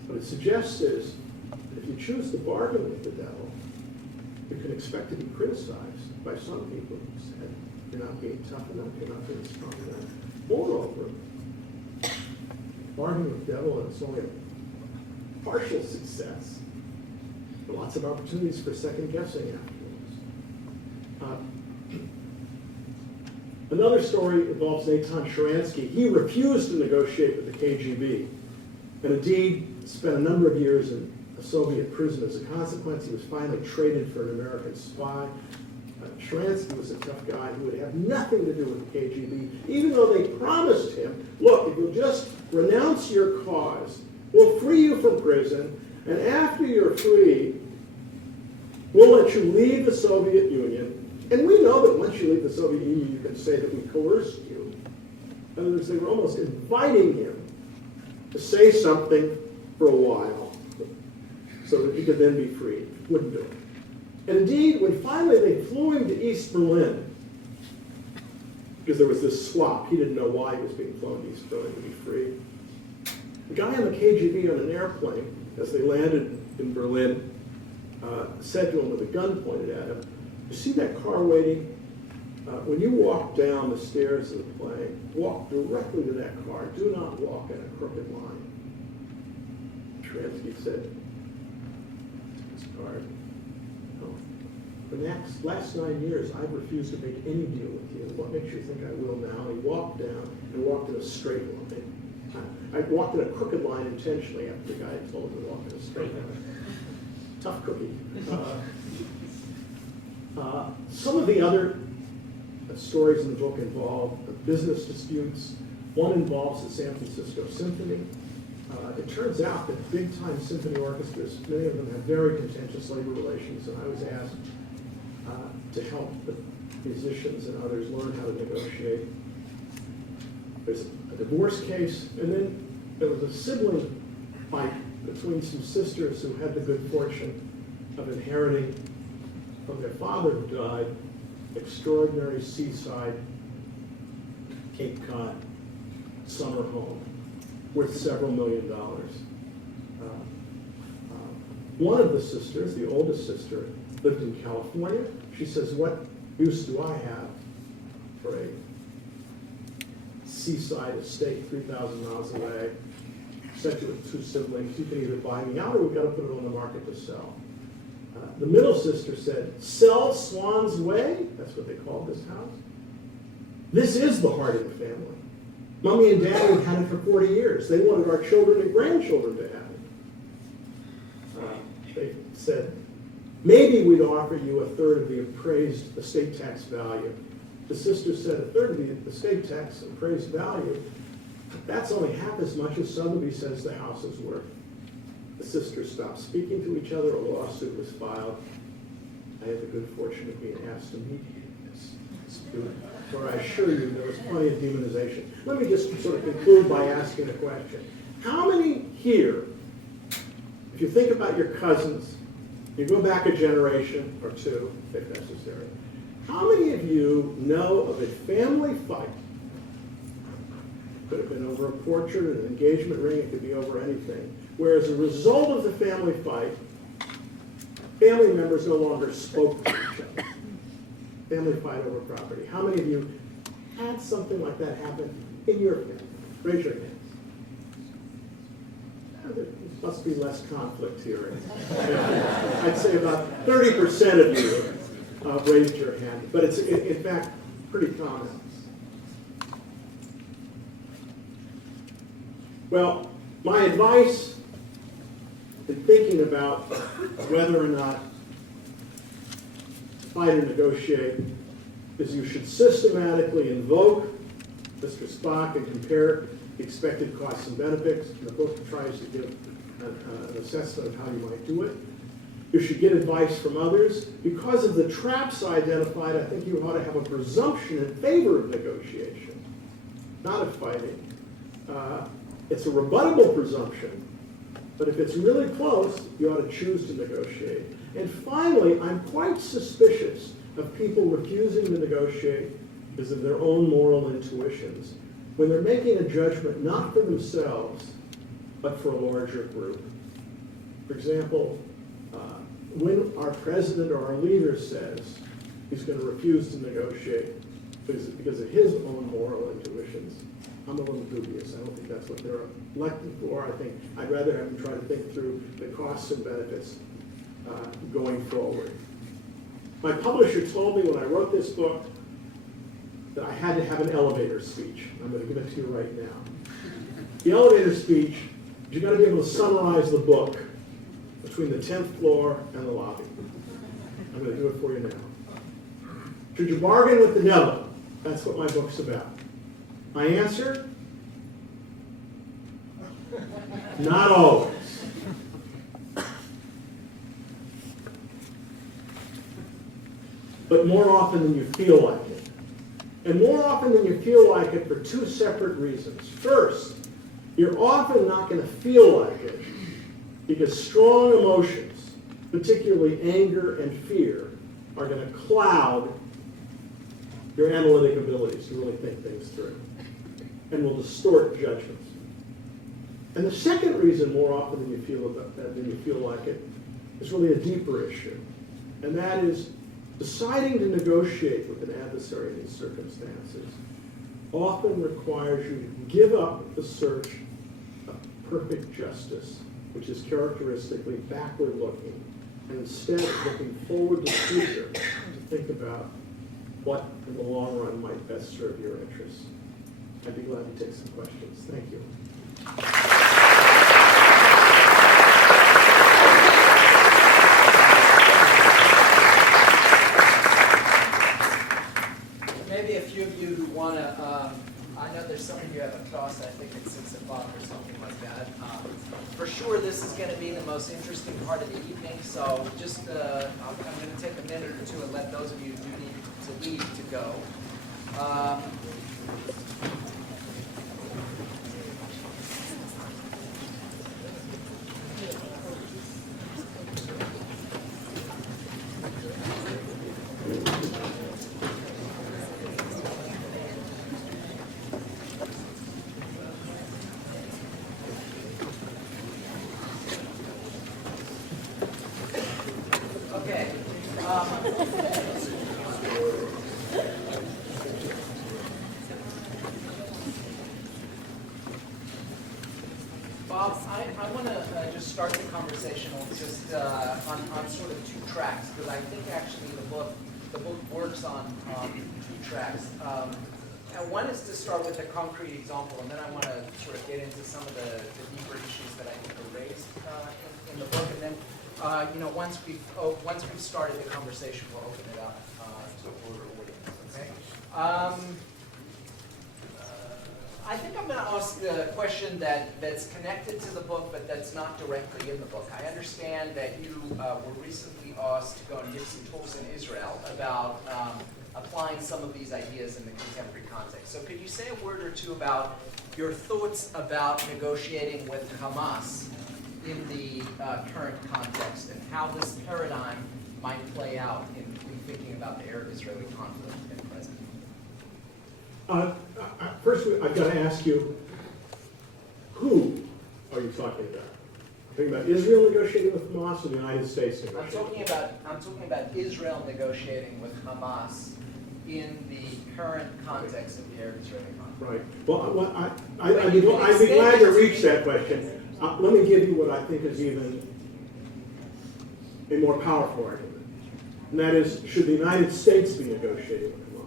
What it suggests is that if you choose to bargain with the devil, you can expect to be criticized by some people who said, you're not being tough enough, you're not being strong enough. Moreover, bargaining with the devil, and it's only a partial success. There are lots of opportunities for second guessing afterwards. Another story involves Natan Sharansky. He refused to negotiate with the KGB, and indeed spent a number of years in a Soviet prison. As a consequence, he was finally traded for an American spy. Sharansky was a tough guy who would have nothing to do with the KGB, even though they promised him, look, if you'll just renounce your cause, we'll free you from prison, and after you're free, we'll let you leave the Soviet Union. And we know that once you leave the Soviet Union, you can say that we coerced you. In other words, they were almost inviting him to say something for a while so that he could then be freed. Wouldn't do it. And indeed, when finally they flew him to East Berlin, because there was this swap, he didn't know why he was being flown to East Berlin to be free. The guy on the KGB on an airplane, as they landed in Berlin, said to him with a gun pointed at him, you see that car waiting? When you walk down the stairs of the plane, walk directly to that car. Do not walk in a crooked line. Sharansky said, his card, no. For the last 9 years, I've refused to make any deal with you. What makes you think I will now? He walked down and walked in a straight line. I walked in a crooked line intentionally after the guy had told him to walk in a straight line. Tough cookie. Some of the other stories in the book involve business disputes. One involves the San Francisco Symphony. It turns out that big-time symphony orchestras, many of them have very contentious labor relations, and I was asked to help the musicians and others learn how to negotiate. There's a divorce case, and then there was a sibling fight between some sisters who had the good fortune of inheriting from their father who died, extraordinary seaside Cape Cod summer home worth several $1 million. One of the sisters, the oldest sister, lived in California. She says, what use do I have for a seaside estate 3,000 miles away? Said with 2 siblings, you can either buy me out or we've got to put it on the market to sell. The middle sister said, sell Swan's Way? That's what they called this house. This is the heart of the family. Mommy and Daddy had had it for 40 years. They wanted our children and grandchildren to have it. They said, maybe we'd offer you 1/3 of the appraised estate tax value. The sister said 1/3 of the estate tax appraised value, that's only half as much as Sotheby says the house is worth. The sisters stopped speaking to each other. A lawsuit was filed. I had the good fortune of being asked to mediate this dispute, where I assure you there was plenty of demonization. Let me just sort of conclude by asking a question. How many here, if you think about your cousins, you go back a generation or two, if necessary, how many of you know of a family fight? Could have been over a portrait, an engagement ring, it could be over anything, where as a result of the family fight, family members no longer spoke to each other. Family fight over property. How many of you had something like that happen in your family? Raise your hands. There must be less conflict here. I'd say about 30% of you raised your hand, but it's in fact pretty common. Well, my advice in thinking about whether or not to fight or negotiate is you should systematically invoke Mr. Spock and compare the expected costs and benefits. The book tries to give an assessment of how you might do it. You should get advice from others. Because of the traps identified, I think you ought to have a presumption in favor of negotiation, not of fighting. It's a rebuttable presumption, but if it's really close, you ought to choose to negotiate. And finally, I'm quite suspicious of people refusing to negotiate because of their own moral intuitions, when they're making a judgment not for themselves, but for a larger group. For example, when our president or our leader says he's going to refuse to negotiate because of his own moral intuitions, I'm a little dubious. I don't think that's what they're elected for. I think I'd rather have them try to think through the costs and benefits going forward. My publisher told me when I wrote this book that I had to have an elevator speech. I'm going to give it to you right now. The elevator speech, you've got to be able to summarize the book between the 10th floor and the lobby. I'm going to do it for you now. Should you bargain with the devil? That's what my book's about. My answer? Not always. But more often than you feel like it. And more often than you feel like it for 2 separate reasons. First, you're often not going to feel like it because strong emotions, particularly anger and fear, are going to cloud your analytic abilities to really think things through and will distort judgments. And the second reason, more often than you feel like it, is really a deeper issue, and that is deciding to negotiate with an adversary in these circumstances often requires you to give up the search of perfect justice, which is characteristically backward-looking, and instead looking forward to the future to think about what in the long run might best serve your interests. I'd be glad to take some questions. Thank you. Maybe a few of you who want to, I know there's some of you have a class, I think it's 6 o'clock or something like that. For sure this is going to be the most interesting part of the evening, so just, I'm going to take a minute or two and let those of you who need to leave to go. I want to just start the conversation with just on sort of two tracks, because I think actually the book works on two tracks. And one is to start with a concrete example, and then I want to sort of get into some of the deeper issues that I think are raised in the book, and then once we've started the conversation, we'll open it up to a broader audience. Okay. I think I'm going to ask a question that's connected to the book, but that's not directly in the book. I understand that you were recently asked to go and give some talks in Israel about applying some of these ideas in the contemporary context. So could you say a word or two about your thoughts about negotiating with Hamas in the current context, and how this paradigm might play out in thinking about the Arab-Israeli conflict at present? First, I've got to ask you, who are you talking about? Are you talking about Israel negotiating with Hamas or the United States negotiating? I'm talking about Israel negotiating with Hamas in the current context of the Arab-Israeli conflict. Right. Well, I'd be glad to reach that question. Let me give you what I think is even a more powerful argument. And that is, should the United States be negotiating with Hamas?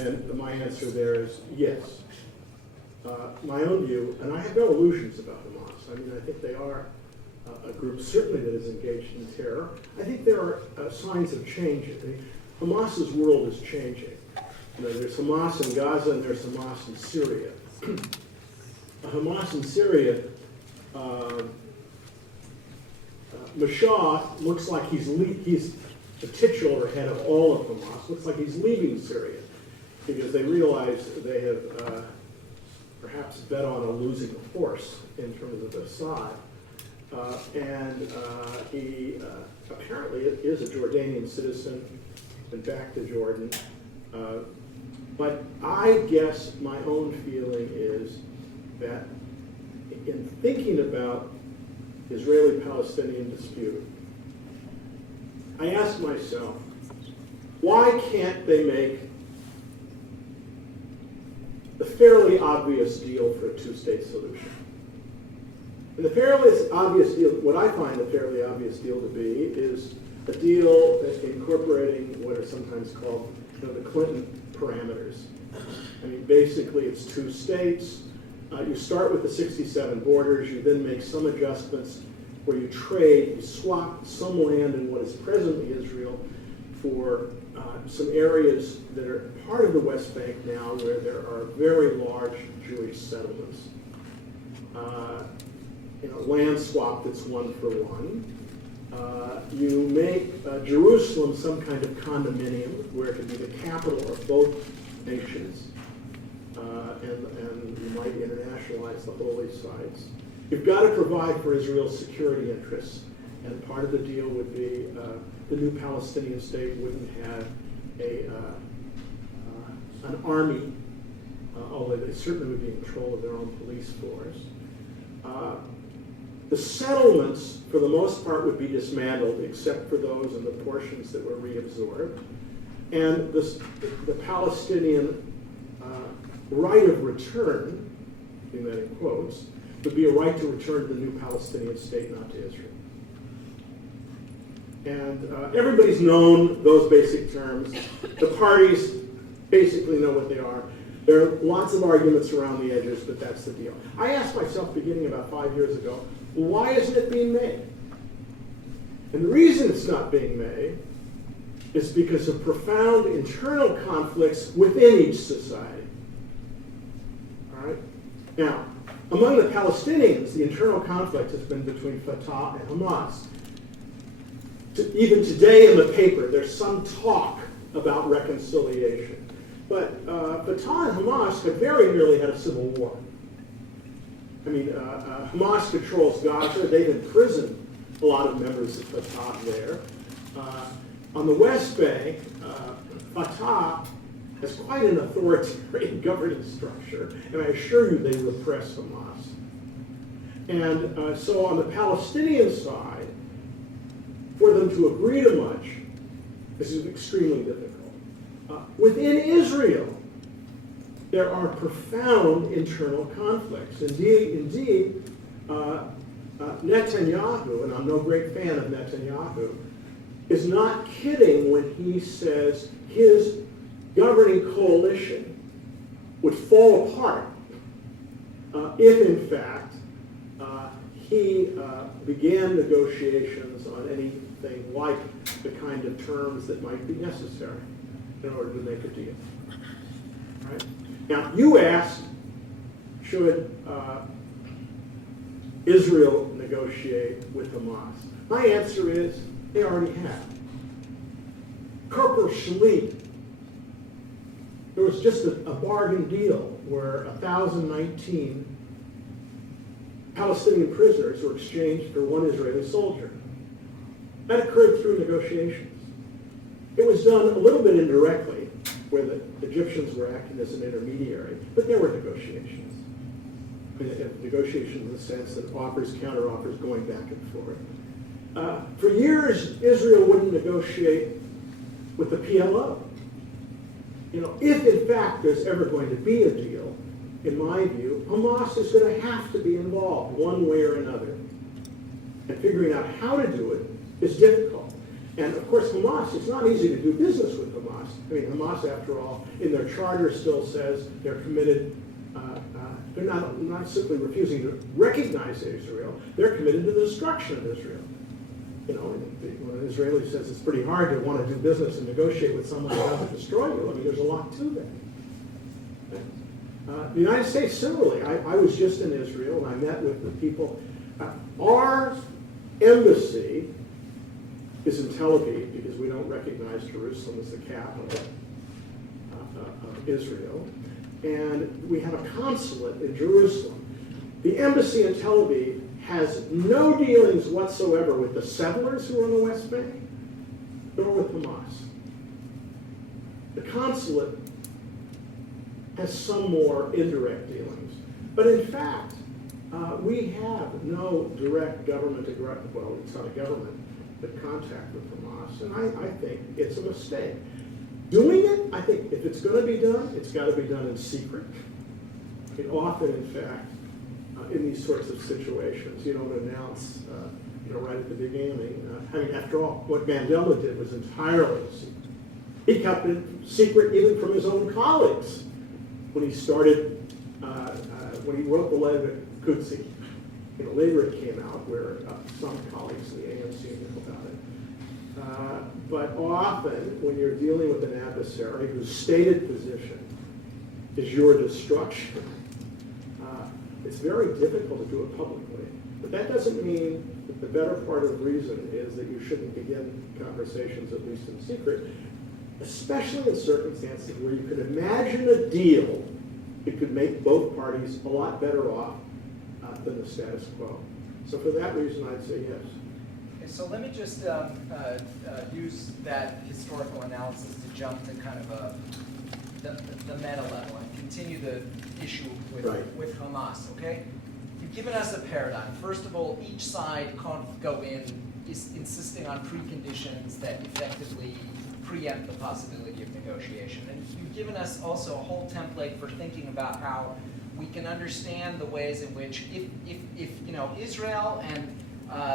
And my answer there is yes. My own view, and I have no illusions about Hamas. I mean, I think they are a group certainly that is engaged in terror. I think there are signs of change. Hamas's world is changing. There's Hamas in Gaza and there's Hamas in Syria. Hamas in Syria, Mashah looks like he's the titular head of all of Hamas. Looks like he's leaving Syria because they realize they have perhaps bet on a losing horse in terms of Assad. And he apparently is a Jordanian citizen and back to Jordan. But I guess my own feeling is that in thinking about Israeli-Palestinian dispute, I ask myself, why can't they make the fairly obvious deal for a two-state solution? And the fairly obvious deal, what I find the fairly obvious deal to be, is a deal that's incorporating what are sometimes called the Clinton parameters. I mean, basically it's two states. You start with the 67 borders, you then make some adjustments where you trade, you swap some land in what is presently Israel for some areas that are part of the West Bank now where there are very large Jewish settlements. Land swap that's one for one. You make Jerusalem some kind of condominium where it can be the capital of both nations. And you might internationalize the holy sites. You've got to provide for Israel's security interests, and part of the deal would be the new Palestinian state wouldn't have an army, although they certainly would be in control of their own police force. The settlements, for the most part, would be dismantled, except for those in the portions that were reabsorbed. And the Palestinian right of return, putting that in quotes, would be a right to return to the new Palestinian state, not to Israel. And everybody's known those basic terms. The parties basically know what they are. There are lots of arguments around the edges, but that's the deal. I asked myself beginning about 5 years ago, why isn't it being made? And the reason it's not being made is because of profound internal conflicts within each society. All right? Now, among the Palestinians, the internal conflict has been between Fatah and Hamas. Even today in the paper, there's some talk about reconciliation. But Fatah and Hamas have very nearly had a civil war. I mean, Hamas controls Gaza. They've imprisoned a lot of members of Fatah there. On the West Bank, Fatah has quite an authoritarian governing structure, and I assure you they repress Hamas. And so on the Palestinian side, for them to agree to much, this is extremely difficult. Within Israel, there are profound internal conflicts. Indeed, Netanyahu, and I'm no great fan of Netanyahu, is not kidding when he says his governing coalition would fall apart if, in fact, he began negotiations on anything like the kind of terms that might be necessary in order to make a deal. Right? Now, you asked, should Israel negotiate with Hamas? My answer is, they already have. Corporal Shalit, there was just a bargain deal where 1,019 Palestinian prisoners were exchanged for one Israeli soldier. That occurred through negotiations. It was done a little bit indirectly, where the Egyptians were acting as an intermediary, but there were negotiations. Negotiations in the sense that offers, counter-offers, going back and forth. For years, Israel wouldn't negotiate with the PLO. If in fact there's ever going to be a deal, in my view, Hamas is going to have to be involved one way or another. And figuring out how to do it is difficult. And of course, Hamas, it's not easy to do business with Hamas. I mean, Hamas, after all, in their charter still says they're committed, they're not simply refusing to recognize Israel, they're committed to the destruction of Israel. When an Israeli says it's pretty hard to want to do business and negotiate with someone who doesn't destroy you, I mean, there's a lot to that. The United States, similarly, I was just in Israel and I met with the people. Our embassy is in Tel Aviv because we don't recognize Jerusalem as the capital of Israel. And we have a consulate in Jerusalem. The embassy in Tel Aviv has no dealings whatsoever with the settlers who are in the West Bank, nor with Hamas. The consulate has some more indirect dealings. But in fact, we have no direct government, well, it's not a government, but contact with Hamas. And I think it's a mistake. Doing it, I think if it's going to be done, it's got to be done in secret. It often, in fact, in these sorts of situations, you don't announce, right at the beginning. I mean, after all, what Mandela did was entirely secret. He kept it secret even from his own colleagues when he started, when he wrote the letter to Kutsi. Later it came out where some colleagues in the ANC knew about it. But often, when you're dealing with an adversary whose stated position is your destruction, it's very difficult to do it publicly. But that doesn't mean that the better part of reason is that you shouldn't begin conversations, at least in secret, especially in circumstances where you could imagine a deal that could make both parties a lot better off than the status quo. So for that reason, I'd say yes. Okay, so let me just use that historical analysis to jump to kind of the meta level and continue the issue with Hamas, okay? You've given us a paradigm. First of all, each side can't go in insisting on preconditions that effectively preempt the possibility of negotiation. And you've given us also a whole template for thinking about how we can understand the ways in which if Israel and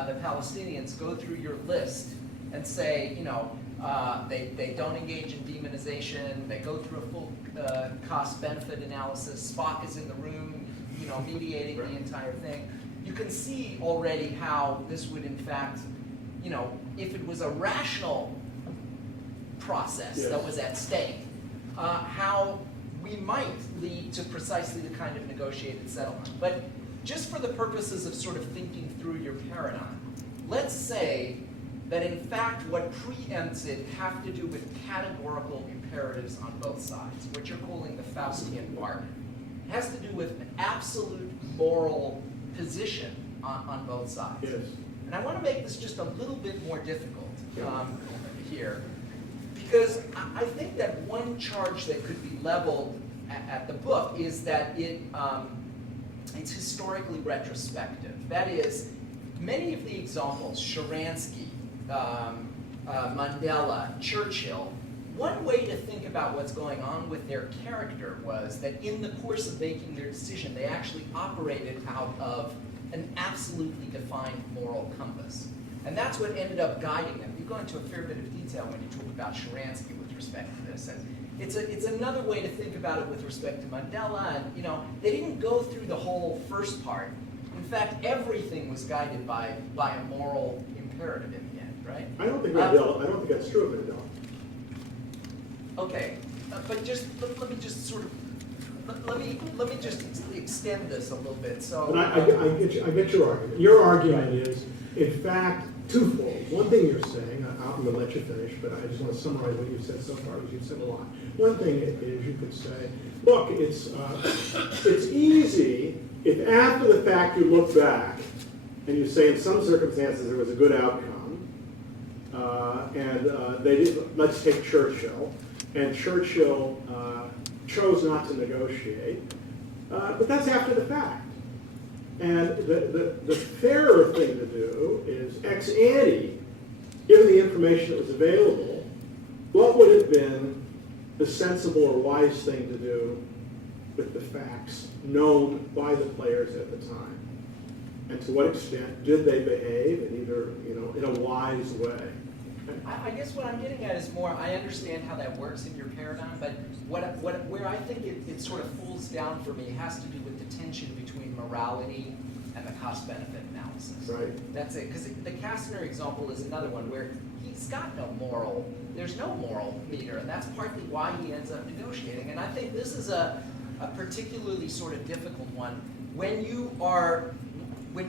the Palestinians go through your list and say, they don't engage in demonization, they go through a full cost-benefit analysis, Spock is in the room, mediating the entire thing, you can see already how this would in fact, if it was a rational process that was at stake, how we might lead to precisely the kind of negotiated settlement. But just for the purposes of sort of thinking through your paradigm, let's say that in fact what preempts it have to do with categorical imperatives on both sides, what you're calling the Faustian bargain. It has to do with an absolute moral position on both sides. Yes. And I want to make this just a little bit more difficult here, because I think that one charge that could be leveled at the book is that it's historically retrospective. That is, many of the examples, Sharansky, Mandela, Churchill, one way to think about what's going on with their character was that in the course of making their decision, they actually operated out of an absolutely defined moral compass. And that's what ended up guiding them. You go into a fair bit of detail when you talk about Sharansky with respect to this. And it's another way to think about it with respect to Mandela. And they didn't go through the whole first part. In fact, everything was guided by a moral imperative in the end, right? I don't think that's true of Mandela. Okay, but let me just extend this a little bit. So, And I get your argument. Your argument is, in fact, twofold. One thing you're saying, I'm going to let you finish, but I just want to summarize what you've said so far, because you've said a lot. One thing is you could say, look, it's easy if after the fact you look back and you say in some circumstances there was a good outcome, let's take Churchill, and Churchill chose not to negotiate, but that's after the fact. And the fairer thing to do is ex ante, given the information that was available, what would have been the sensible or wise thing to do with the facts known by the players at the time? And to what extent did they behave in either, in a wise way? I guess what I'm getting at is more, I understand how that works in your paradigm, but where I think it sort of falls down for me has to do with the tension between morality and the cost-benefit analysis. Right. That's it, because the Kastner example is another one where he's got there's no moral meter, and that's partly why he ends up negotiating. And I think this is a particularly sort of difficult one. When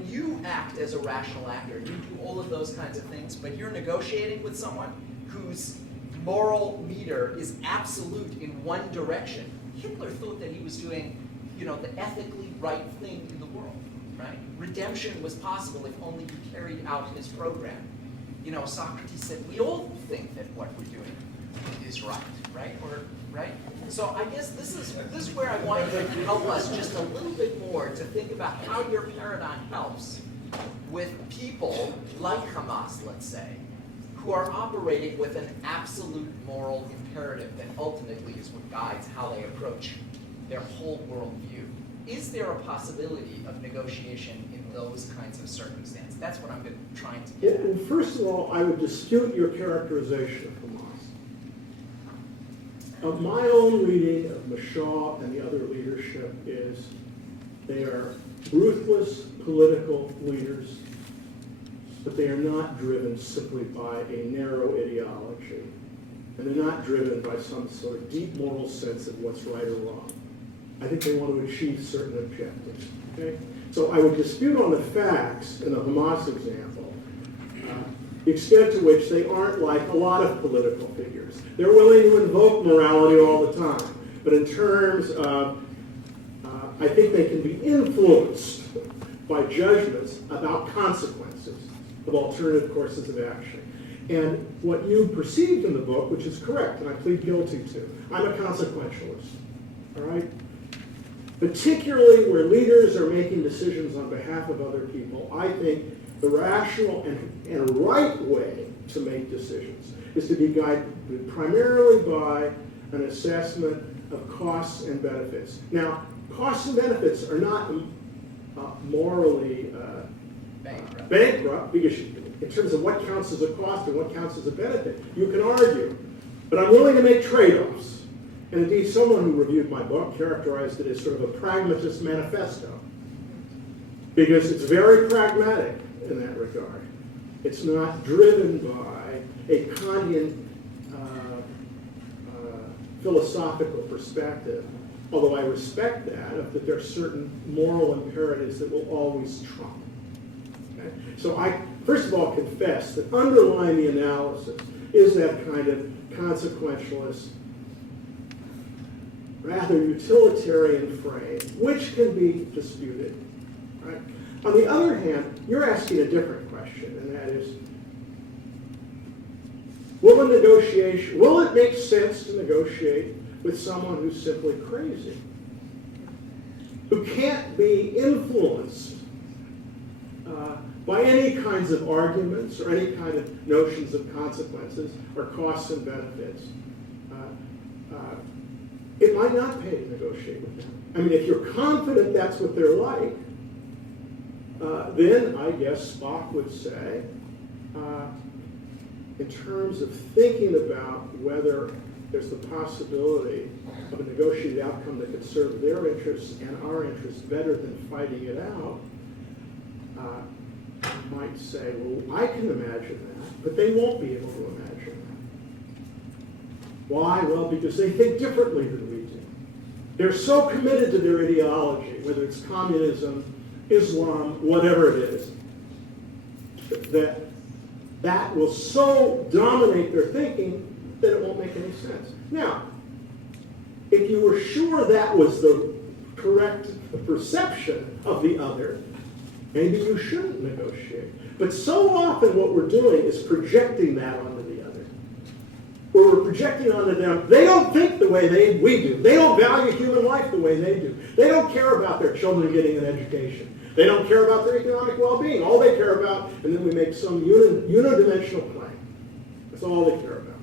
you act as a rational actor, you do all of those kinds of things, but you're negotiating with someone whose moral meter is absolute in one direction. Hitler thought that he was doing, the ethically right thing in the world, right? Redemption was possible if only he carried out his program. Socrates said, we all think that what we're doing is right? Right? So I guess this is where I want you to help us just a little bit more to think about how your paradigm helps with people like Hamas, let's say, who are operating with an absolute moral imperative that ultimately is what guides how they approach their whole worldview. Is there a possibility of negotiation in those kinds of circumstances? That's what I'm trying to get at. Well, first of all, I would dispute your characterization of Hamas. Of my own reading of Mashaw and the other leadership is they are ruthless political leaders, but they are not driven simply by a narrow ideology. And they're not driven by some sort of deep moral sense of what's right or wrong. I think they want to achieve certain objectives. Okay? So I would dispute on the facts in the Hamas example the extent to which they aren't like a lot of political figures. They're willing to invoke morality all the time, but in terms of, I think they can be influenced by judgments about consequences of alternative courses of action. And what you perceived in the book, which is correct, and I plead guilty to, I'm a consequentialist, all right? Particularly where leaders are making decisions on behalf of other people, I think the rational and right way to make decisions is to be guided primarily by an assessment of costs and benefits. Now, costs and benefits are not morally bankrupt because in terms of what counts as a cost and what counts as a benefit, you can argue. But I'm willing to make trade-offs. And indeed, someone who reviewed my book characterized it as sort of a pragmatist manifesto, because it's very pragmatic in that regard. It's not driven by a Kantian philosophical perspective, although I respect that there are certain moral imperatives that will always trump. Okay? So I, first of all, confess that underlying the analysis is that kind of consequentialist, rather utilitarian frame, which can be disputed. Right? On the other hand, you're asking a different question, and that is, will it make sense to negotiate with someone who's simply crazy, who can't be influenced by any kinds of arguments or any kind of notions of consequences or costs and benefits, it might not pay to negotiate with them. I mean, if you're confident that's what they're like, then I guess Spock would say, in terms of thinking about whether there's the possibility of a negotiated outcome that could serve their interests and our interests better than fighting it out, you might say, well, I can imagine that, but they won't be able to imagine that. Why? Well, because they think differently than we do. They're so committed to their ideology, whether it's communism, Islam, whatever it is, that will so dominate their thinking that it won't make any sense. Now, if you were sure that was the correct perception of the other, maybe you shouldn't negotiate. But so often what we're doing is projecting that onto the other. Where we're projecting onto them, they don't think the way we do. They don't value human life the way they do. They don't care about their children getting an education. They don't care about their economic well-being. All they care about, and then we make some unidimensional claim. That's all they care about.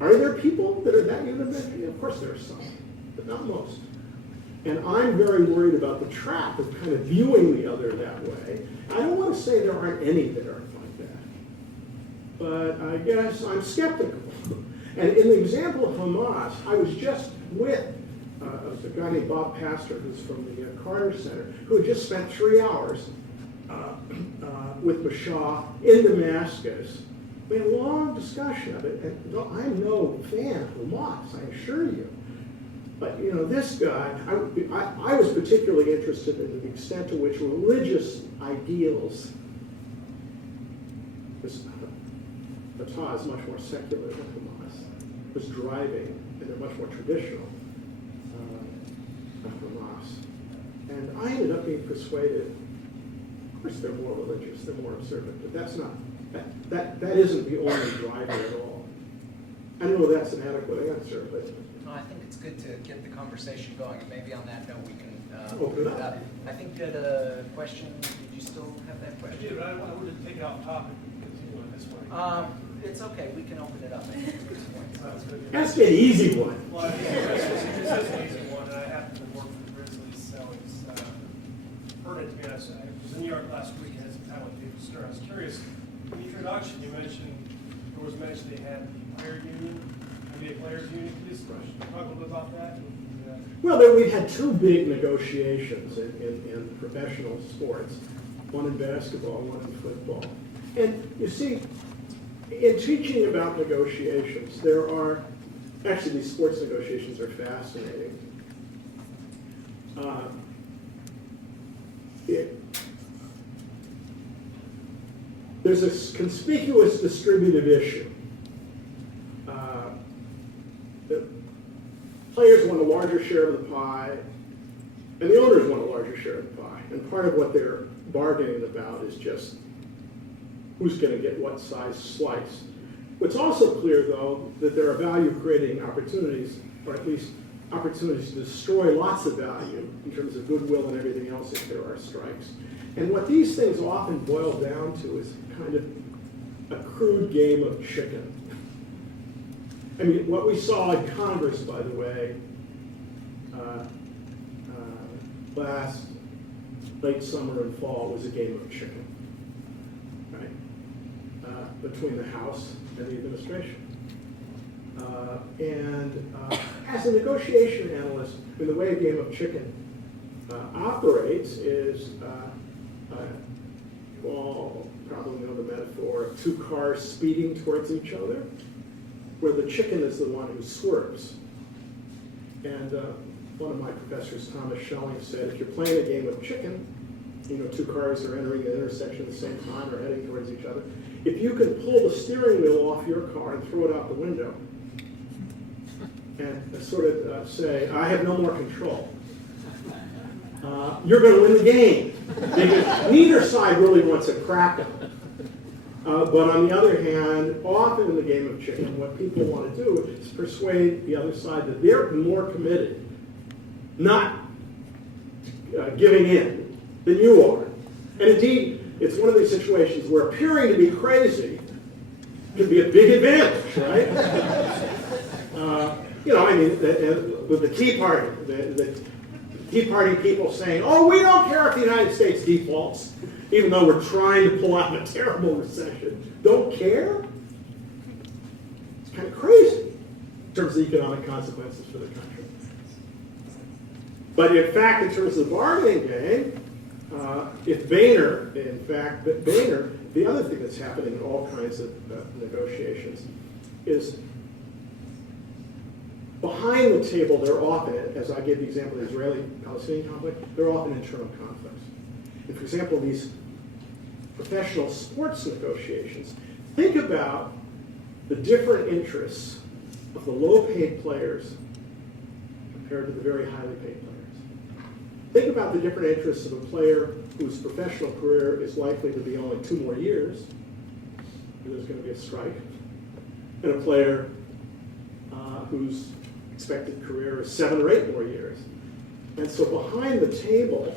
Are there people that are that unidimensional? Of course there are some, but not most. And I'm very worried about the trap of kind of viewing the other that way. I don't want to say there aren't any that aren't like that, but I guess I'm skeptical. And in the example of Hamas, I was just with a guy named Bob Pastor, who's from the Carter Center, who had just spent 3 hours with Bashar in Damascus. We had a long discussion of it, and I'm no fan of Hamas, I assure you. But, you know, this guy, I was particularly interested in the extent to which religious ideals, Fatah is much more secular than Hamas, was driving, and they're much more traditional than Hamas. And I ended up being persuaded, of course they're more religious, they're more observant, but that's not, that isn't the only driver at all. I don't know if that's an adequate answer, but No, I think it's good to get the conversation going, and maybe on that note we can open it up. I think you had a question. Did you still have that I question? did, but I wanted to take it off topic and continue on this one. It's okay. We can open it up. I think at this point. Sounds good. Ask me an easy one. Well, I think this is an easy one, and I happen to work for the Grizzlies, so it's heard it to be honest. I was in New York last week and had some time with David Stern. I was curious, in the introduction you mentioned, there was mention they had the player union, NBA players union. Can you just talk a little bit about that? Well, we had two big negotiations in professional sports, one in basketball, one in football. And you see, in teaching about negotiations, there are, actually these sports negotiations are fascinating. There's a conspicuous distributive issue. The players want a larger share of the pie, and the owners want a larger share of the pie. And part of what they're bargaining about is just who's going to get what size slice. What's also clear, though, that there are value-creating opportunities, or at least opportunities to destroy lots of value in terms of goodwill and everything else if there are strikes. And what these things often boil down to is kind of a crude game of chicken. I mean, what we saw in Congress, by the way, last late summer and fall was a game of chicken, right? Between the House and the administration. As a negotiation analyst, I mean, the way a game of chicken operates is, you all probably know the metaphor of two cars speeding towards each other, where the chicken is the one who swerves. And one of my professors, Thomas Schelling, said, if you're playing a game of chicken, you know, two cars are entering an intersection at the same time or heading towards each other, if you can pull the steering wheel off your car and throw it out the window and sort of say, I have no more control, you're going to win the game. Because neither side really wants a crack on it. But on the other hand, often in the game of chicken, what people want to do is persuade the other side that they're more committed, not giving in, than you are. And indeed, it's one of these situations where appearing to be crazy can be a big advantage, right? You know, I mean, with the Tea Party, the Tea Party people saying, oh, we don't care if the United States defaults, even though we're trying to pull out of a terrible recession. Don't care? It's kind of crazy in terms of economic consequences for the country. But in fact, in terms of the bargaining game, if Boehner, the other thing that's happening in all kinds of negotiations is behind the table, there are often, as I gave the example of the Israeli-Palestinian conflict, there are often internal conflicts. And for example, these professional sports negotiations, think about the different interests of the low-paid players compared to the very highly paid players. Think about the different interests of a player whose professional career is likely to be only 2 more years, there's going to be a strike, and a player whose expected career is 7 or 8 more years. And so behind the table,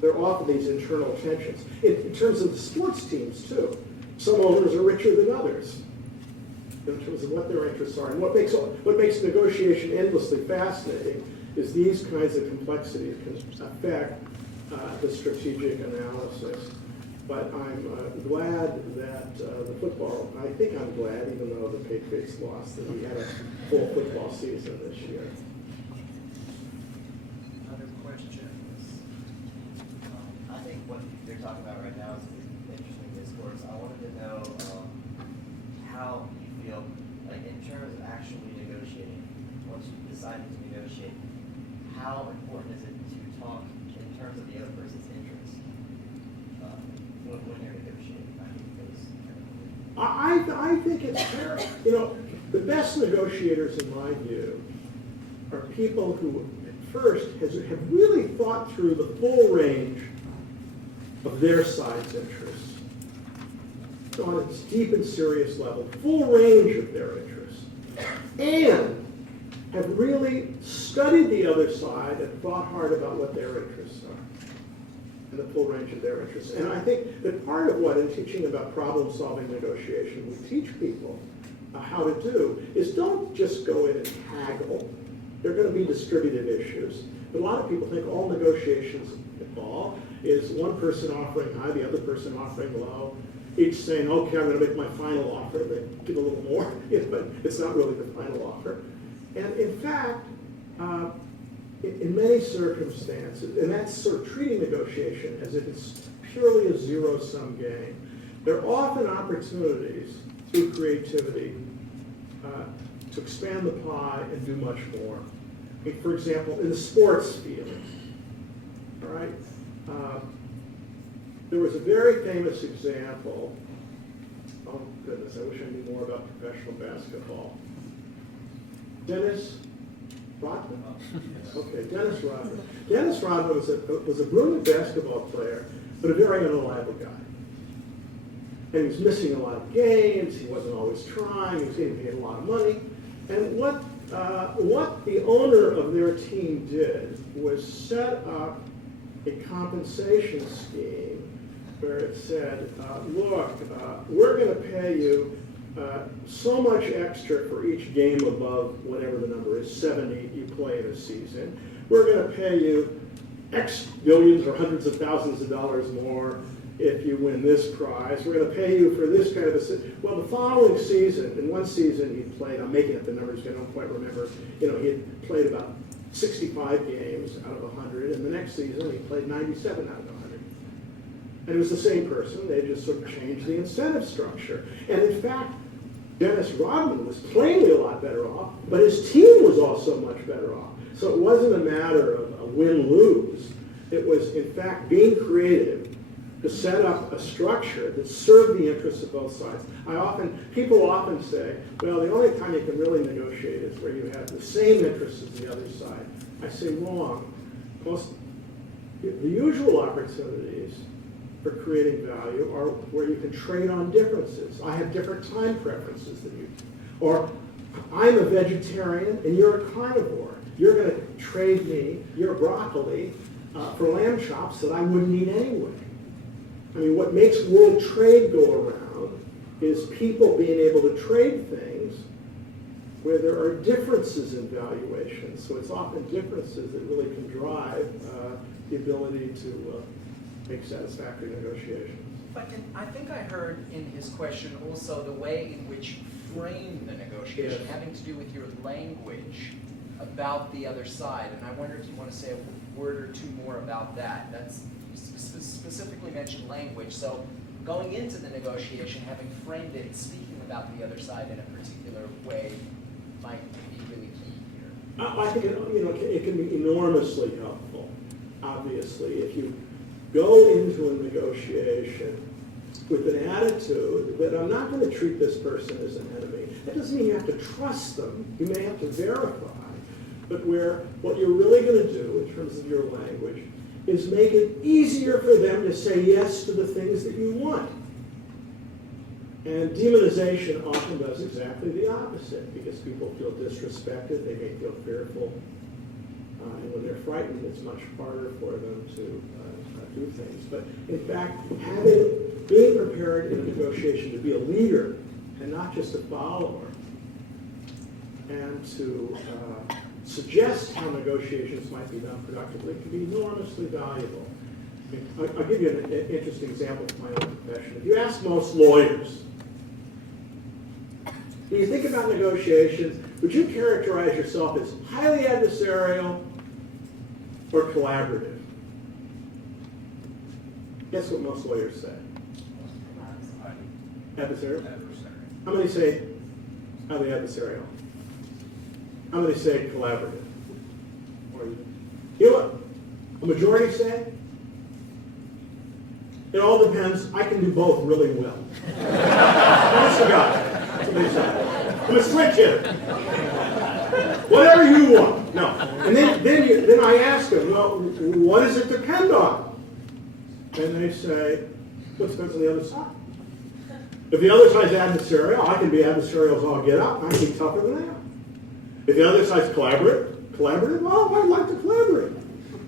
there are often these internal tensions. In terms of the sports teams, too, some owners are richer than others in terms of what their interests are. And what makes negotiation endlessly fascinating is these kinds of complexities can affect the strategic analysis. But I'm glad that the football, I think I'm glad, even though the Patriots lost, that we had a full football season this year. Other questions? I think what you're talking about right now is an interesting discourse. I wanted to know how you feel, like in terms of actually negotiating, once you've decided to negotiate, how important is it to talk in terms of the other person's interests when you're negotiating? I think it's fair. You know, the best negotiators, in my view, are people who, at first, have really thought through the full range of their side's interests. On its deep and serious level, full range of their interests. And have really studied the other side and thought hard about what their interests are and the full range of their interests. And I think that part of what, in teaching about problem-solving negotiation, we teach people how to do is don't just go in and haggle. There are going to be distributed issues. But a lot of people think all negotiations involve is one person offering high, the other person offering low, each saying, okay, I'm going to make my final offer, but give a little more, but it's not really the final offer. And in fact, in many circumstances, and that's sort of treating negotiation as if it's purely a zero-sum game, there are often opportunities through creativity to expand the pie and do much more. I mean, for example, in the sports field, all right, there was a very famous example. Oh goodness, I wish I knew more about professional basketball. Dennis Rodman? Okay, Dennis Rodman. Dennis Rodman was a brilliant basketball player, but a very unreliable guy. And he was missing a lot of games, he wasn't always trying, he was getting paid a lot of money. And what the owner of their team did was set up a compensation scheme where it said, look, we're going to pay you so much extra for each game above whatever the number is, 70 you play in a season. We're going to pay you X millions or hundreds of thousands of dollars more if you win this prize. We're going to pay you for this kind of a... Well, the following season, in one season he played, I'm making up the numbers, I don't quite remember, he had played about 65 games out of 100, and the next season he played 97 out of 100. And it was the same person, they just sort of changed the incentive structure. And in fact, Dennis Rodman was plainly a lot better off, but his team was also much better off. So it wasn't a matter of a win-lose. It was, in fact, being creative to set up a structure that served the interests of both sides. People often say, well, the only time you can really negotiate is where you have the same interests as the other side. I say wrong. The usual opportunities for creating value are where you can trade on differences. I have different time preferences than you do. Or I'm a vegetarian and you're a carnivore. You're going to trade me your broccoli for lamb chops that I wouldn't eat anyway. I mean, what makes world trade go around is people being able to trade things where there are differences in valuation. So it's often differences that really can drive the ability to make satisfactory negotiations. But I think I heard in his question also the way in which you frame the negotiation, Yes. having to do with your language about the other side. And I wonder if you want to say a word or two more about that. That's specifically mentioned language. So going into the negotiation, having framed it, speaking about the other side in a particular way might be really key here. I think it can be enormously helpful. Obviously, if you go into a negotiation with an attitude that I'm not going to treat this person as an enemy. That doesn't mean you have to trust them. You may have to verify. But where what you're really going to do in terms of your language is make it easier for them to say yes to the things that you want. And demonization often does exactly the opposite because people feel disrespected, they may feel fearful, and when they're frightened, it's much harder for them to do things. But in fact, being prepared in a negotiation to be a leader and not just a follower, and to suggest how negotiations might be done productively can be enormously valuable. I'll give you an interesting example from my own profession. If you ask most lawyers, when you think about negotiations, would you characterize yourself as highly adversarial or collaborative? Guess what most lawyers say? Adversarial? How many say highly adversarial? How many say collaborative? You know what a majority say? It all depends. I can do both really well. Honest to God. That's what they say. I'm a switch hitter. Whatever you want. No. And then I ask them, well, what does it depend on? And they say, well, it depends on the other side. If the other side's adversarial, I can be adversarial as all get up. I can be tougher than them. If the other side's collaborative, well, I'd like to collaborate.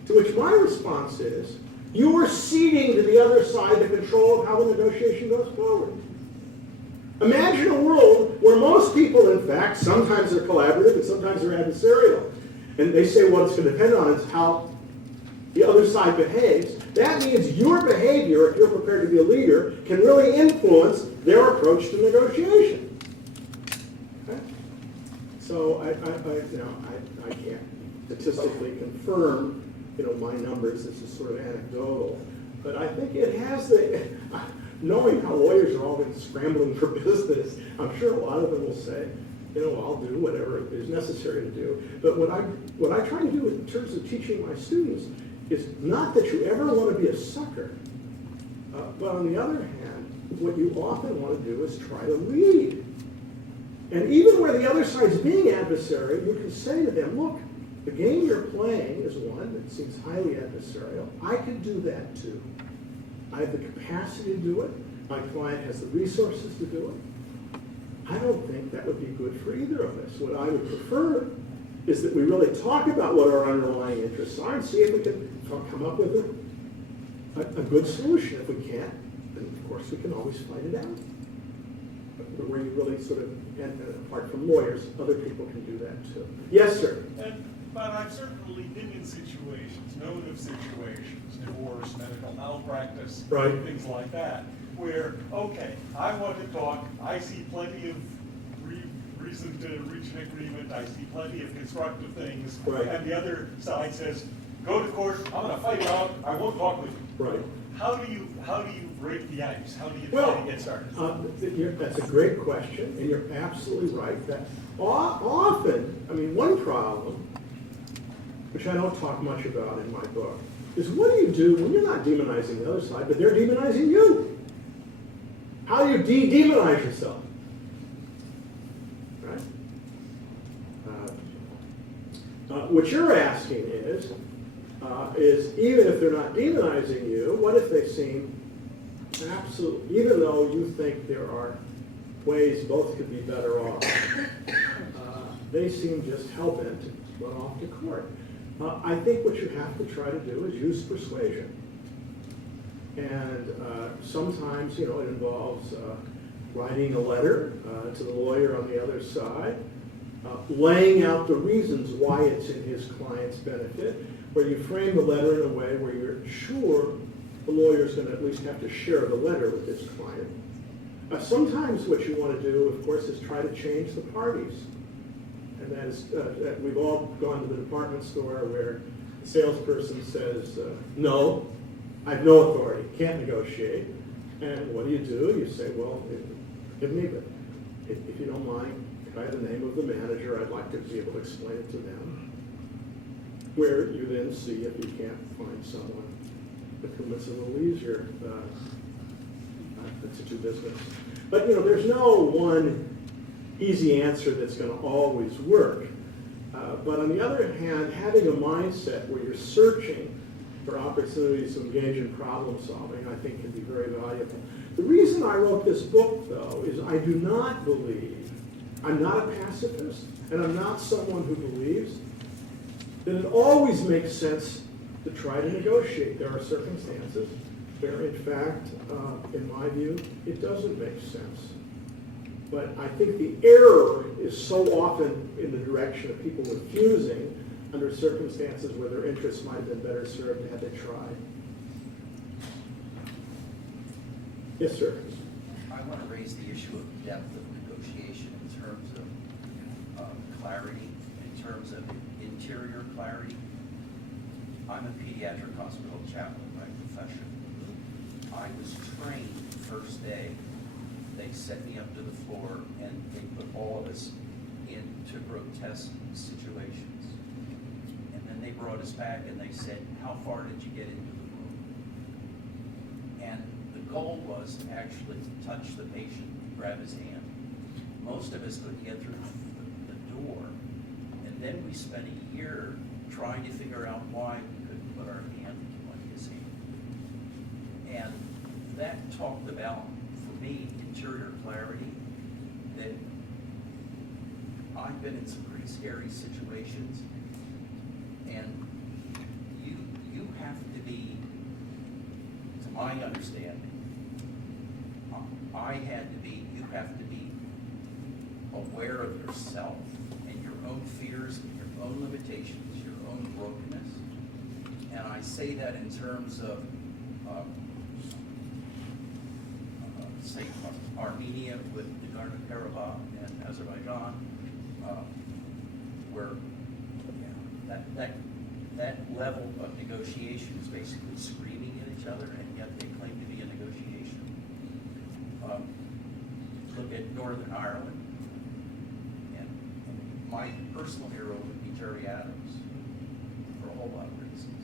To which my response is, you are ceding to the other side the control of how the negotiation goes forward. Imagine a world where most people, in fact, sometimes they're collaborative and sometimes they're adversarial. And they say what it's going to depend on is how the other side behaves. That means your behavior, if you're prepared to be a leader, can really influence their approach to negotiation. Okay? So I can't statistically confirm my numbers. This is sort of anecdotal, but I think it has the. Knowing how lawyers are always scrambling for business, I'm sure a lot of them will say, I'll do whatever is necessary to do. But what I try to do in terms of teaching my students is not that you ever want to be a sucker, but on the other hand, what you often want to do is try to lead. And even where the other side's being adversary, you can say to them, look, the game you're playing is one that seems highly adversarial. I could do that too. I have the capacity to do it. My client has the resources to do it. I don't think that would be good for either of us. What I would prefer is that we really talk about what our underlying interests are and see if we can come up with a good solution. If we can't, then of course we can always fight it out. But where you really sort of, and apart from lawyers, other people can do that too. Yes, sir? But I've certainly been in situations, known of situations, divorce, medical malpractice, right, things like that, where, okay, I want to talk, I see plenty of reason to reach an agreement, I see plenty of constructive things, right, and the other side says, go to court, I'm going to fight it out, I won't talk with you. Right. How do you break the ice? How do you try to get started? That's a great question, and you're absolutely right. That often, one problem, which I don't talk much about in my book, is what do you do when you're not demonizing the other side, but they're demonizing you? How do you demonize yourself? Right? What you're asking is even if they're not demonizing you, what if they seem absolutely, even though you think there are ways both could be better off, they seem just hell-bent to run off to court. I think what you have to try to do is use persuasion. And sometimes, it involves writing a letter to the lawyer on the other side. laying out the reasons why it's in his client's benefit, where you frame the letter in a way where you're sure the lawyer's going to at least have to share the letter with his client. Sometimes what you want to do, of course, is try to change the parties. And that is, we've all gone to the department store where the salesperson says, no, I have no authority, can't negotiate. And what do? You say, well, give me, but if you don't mind, could I have the name of the manager? I'd like to be able to explain it to them. Where you then see if you can't find someone with whom it's a little easier to do business. But there's no one easy answer that's going to always work. But on the other hand, having a mindset where you're searching for opportunities to engage in problem solving, I think can be very valuable. The reason I wrote this book, though, is I do not believe, I'm not a pacifist, and I'm not someone who believes that it always makes sense to try to negotiate. There are circumstances where, in fact, in my view, it doesn't make sense. But I think the error is so often in the direction of people refusing under circumstances where their interests might have been better served had they tried. Yes, sir. I want to raise the issue of depth of negotiation in terms of clarity, in terms of interior clarity. I'm a pediatric hospital chaplain by profession. I was trained the first day. They set me up to the floor and they put all of us into grotesque situations. And then they brought us back and they said, how far did you get into the room? And the goal was to actually touch the patient, grab his hand. Most of us couldn't get through the door. And then we spent a year trying to figure out why we couldn't put our hand on his hand. And that talked about, for me, interior clarity, that I've been in some pretty scary situations, and you have to be, to my understanding, you have to be aware of yourself and your own fears and your own limitations, your own brokenness. And I say that in terms of say Armenia with Nagorno-Karabakh and Azerbaijan, where that level of negotiation is basically screaming at each other, and yet they claim to be a negotiation. Look at Northern Ireland, and my personal hero would be Terry Adams for a whole lot of reasons.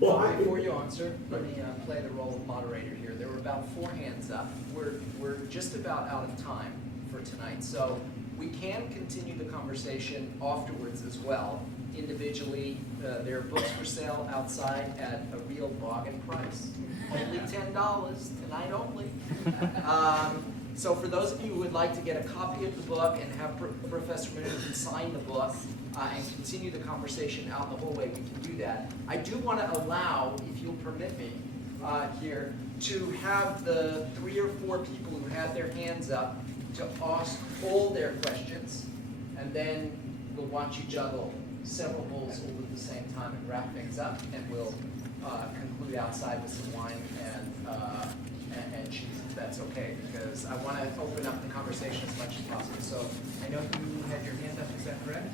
Well, Before you answer, let me play the role of moderator here. There were about 4 hands up. We're just about out of time for tonight, so we can continue the conversation afterwards as well. Individually, there are books for sale outside at a real bargain price. Only $10, tonight only. So for those of you who would like to get a copy of the book and have Professor Mnookin sign the book and continue the conversation out in the hallway, we can do that. I do want to allow, if you'll permit me here, to have the 3 or 4 people who had their hands up to ask all their questions, and then we'll watch you juggle several bowls all at the same time and wrap things up, and we'll conclude outside with some wine and cheese, if that's okay, because I want to open up the conversation as much as possible. So I know you had your hand up, is that correct?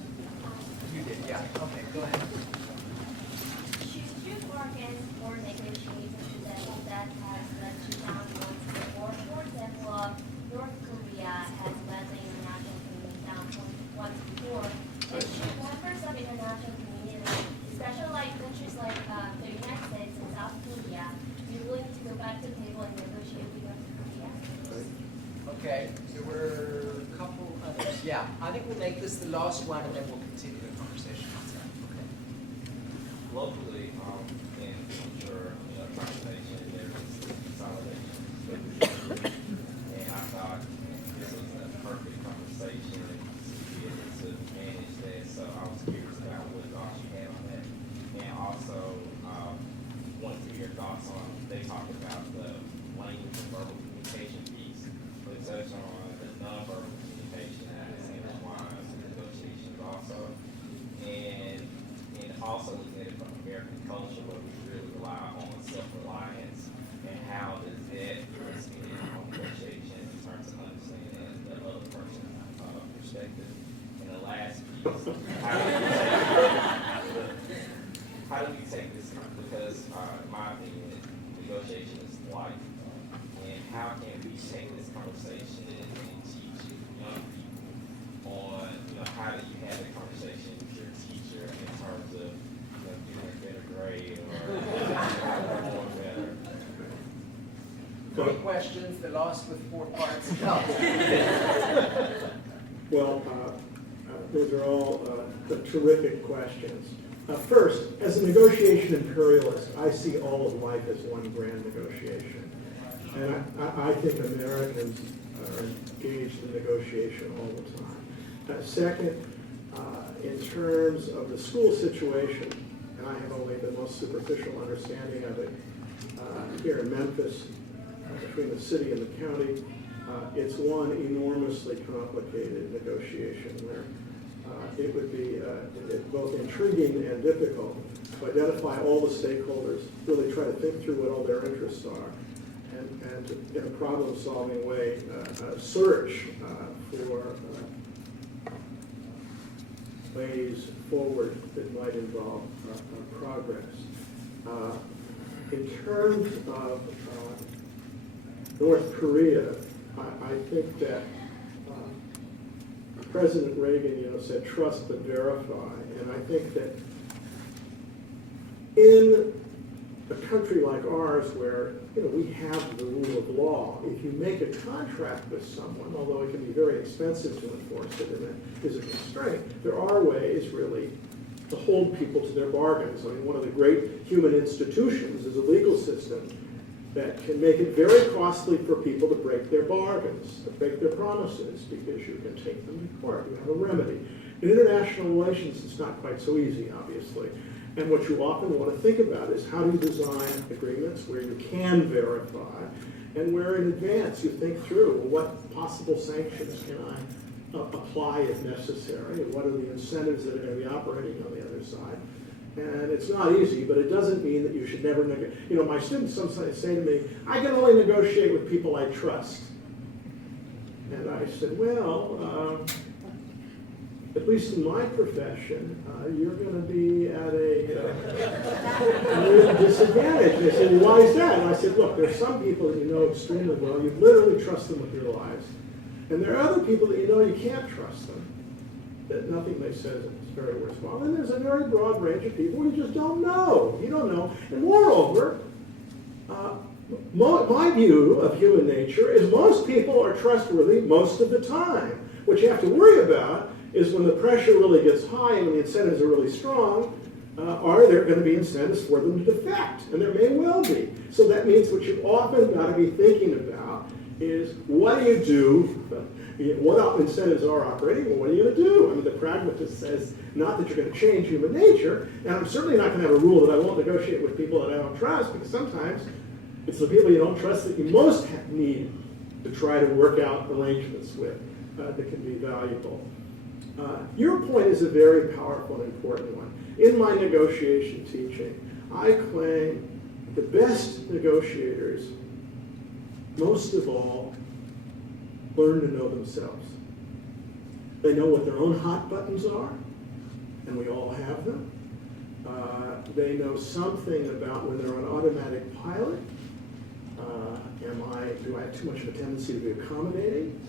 You did, yeah. Okay, go ahead. Should you bargain or negotiate a level that has led to downwards before? For example, North Korea has led the international community down once before. And should members of international community, especially like countries like the United States and South Korea, be willing to go back to the table and negotiate with North Korea? Okay, there were a couple others. Yeah, I think we'll make this the last one, and then we'll continue the conversation outside. Okay. Locally, and I'm sure, transportation, there's consolidation. And I thought this was a perfect conversation to be able to manage that, so I was curious about what thoughts you had on that. And also, wanted to hear your thoughts on, they talked about the language and verbal communication piece, but touch on the nonverbal communication and intertwines and negotiation perspective from American culture where we really rely on self-reliance, and how does that fit in on negotiation in terms of understanding the other person's perspective? And the last piece, how do we take this, because in my opinion, negotiation is life, and how can we take this conversation and teach young people on, how do you have a conversation with your teacher in terms of, getting a better grade or performing better? 3 questions, they're lost with 4 parts. No. Well, those are all terrific questions. First, as a negotiation imperialist, I see all of life as one grand negotiation. And I think Americans are engaged in negotiation all the time. Second, in terms of the school situation, and I have only the most superficial understanding of it, here in Memphis, between the city and the county, it's one enormously complicated negotiation where it would be both intriguing and difficult to identify all the stakeholders, really try to think through what all their interests are, and in a problem-solving way, search for ways forward that might involve progress. In terms of North Korea, I think that President Reagan, said trust but verify, and I think that in a country like ours where we have the rule of law, if you make a contract with someone, although it can be very expensive to enforce it and that is a constraint, there are ways really to hold people to their bargains. I mean, one of the great human institutions is a legal system that can make it very costly for people to break their bargains, to break their promises, because you can take them to court. You have a remedy. In international relations, it's not quite so easy, obviously. And what you often want to think about is how do you design agreements where you can verify, and where in advance you think through, well, what possible sanctions can I apply if necessary, and what are the incentives that are going to be operating on the other side. And it's not easy, but it doesn't mean that you should never negotiate. My students sometimes say to me, I can only negotiate with people I trust. And I said, well, at least in my profession, you're going to be at a disadvantage. They said, well, why is that? And I said, look, there's some people that you know extremely well. You literally trust them with your lives. And there are other people that you can't trust them, that nothing they say is very worthwhile. And there's a very broad range of people you just don't know. You don't know. And moreover, my view of human nature is most people are trustworthy most of the time. What you have to worry about is when the pressure really gets high and when the incentives are really strong, are there going to be incentives for them to defect? And there may well be. So that means what you've often got to be thinking about is what do you do? What incentives are operating? Well, what are you going to do? I mean, the pragmatist says not that you're going to change human nature, and I'm certainly not going to have a rule that I won't negotiate with people that I don't trust, because sometimes it's the people you don't trust that you most need to try to work out arrangements with that can be valuable. Your point is a very powerful and important one. In my negotiation teaching, I claim the best negotiators, most of all, learn to know themselves. They know what their own hot buttons are, and we all have them. They know something about when they're on automatic pilot. Do I have too much of a tendency to be accommodating?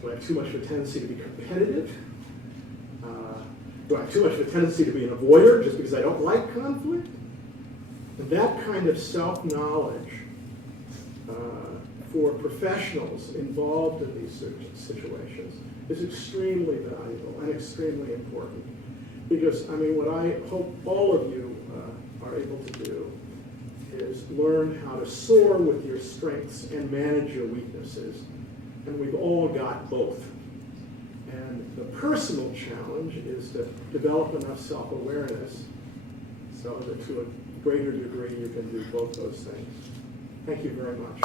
Do I have too much of a tendency to be competitive? Do I have too much of a tendency to be an avoider just because I don't like conflict? And that kind of self-knowledge for professionals involved in these situations is extremely valuable and extremely important. Because, what I hope all of you are able to do is learn how to soar with your strengths and manage your weaknesses. And we've all got both. And the personal challenge is to develop enough self-awareness so that to a greater degree you can do both those things. Thank you very much.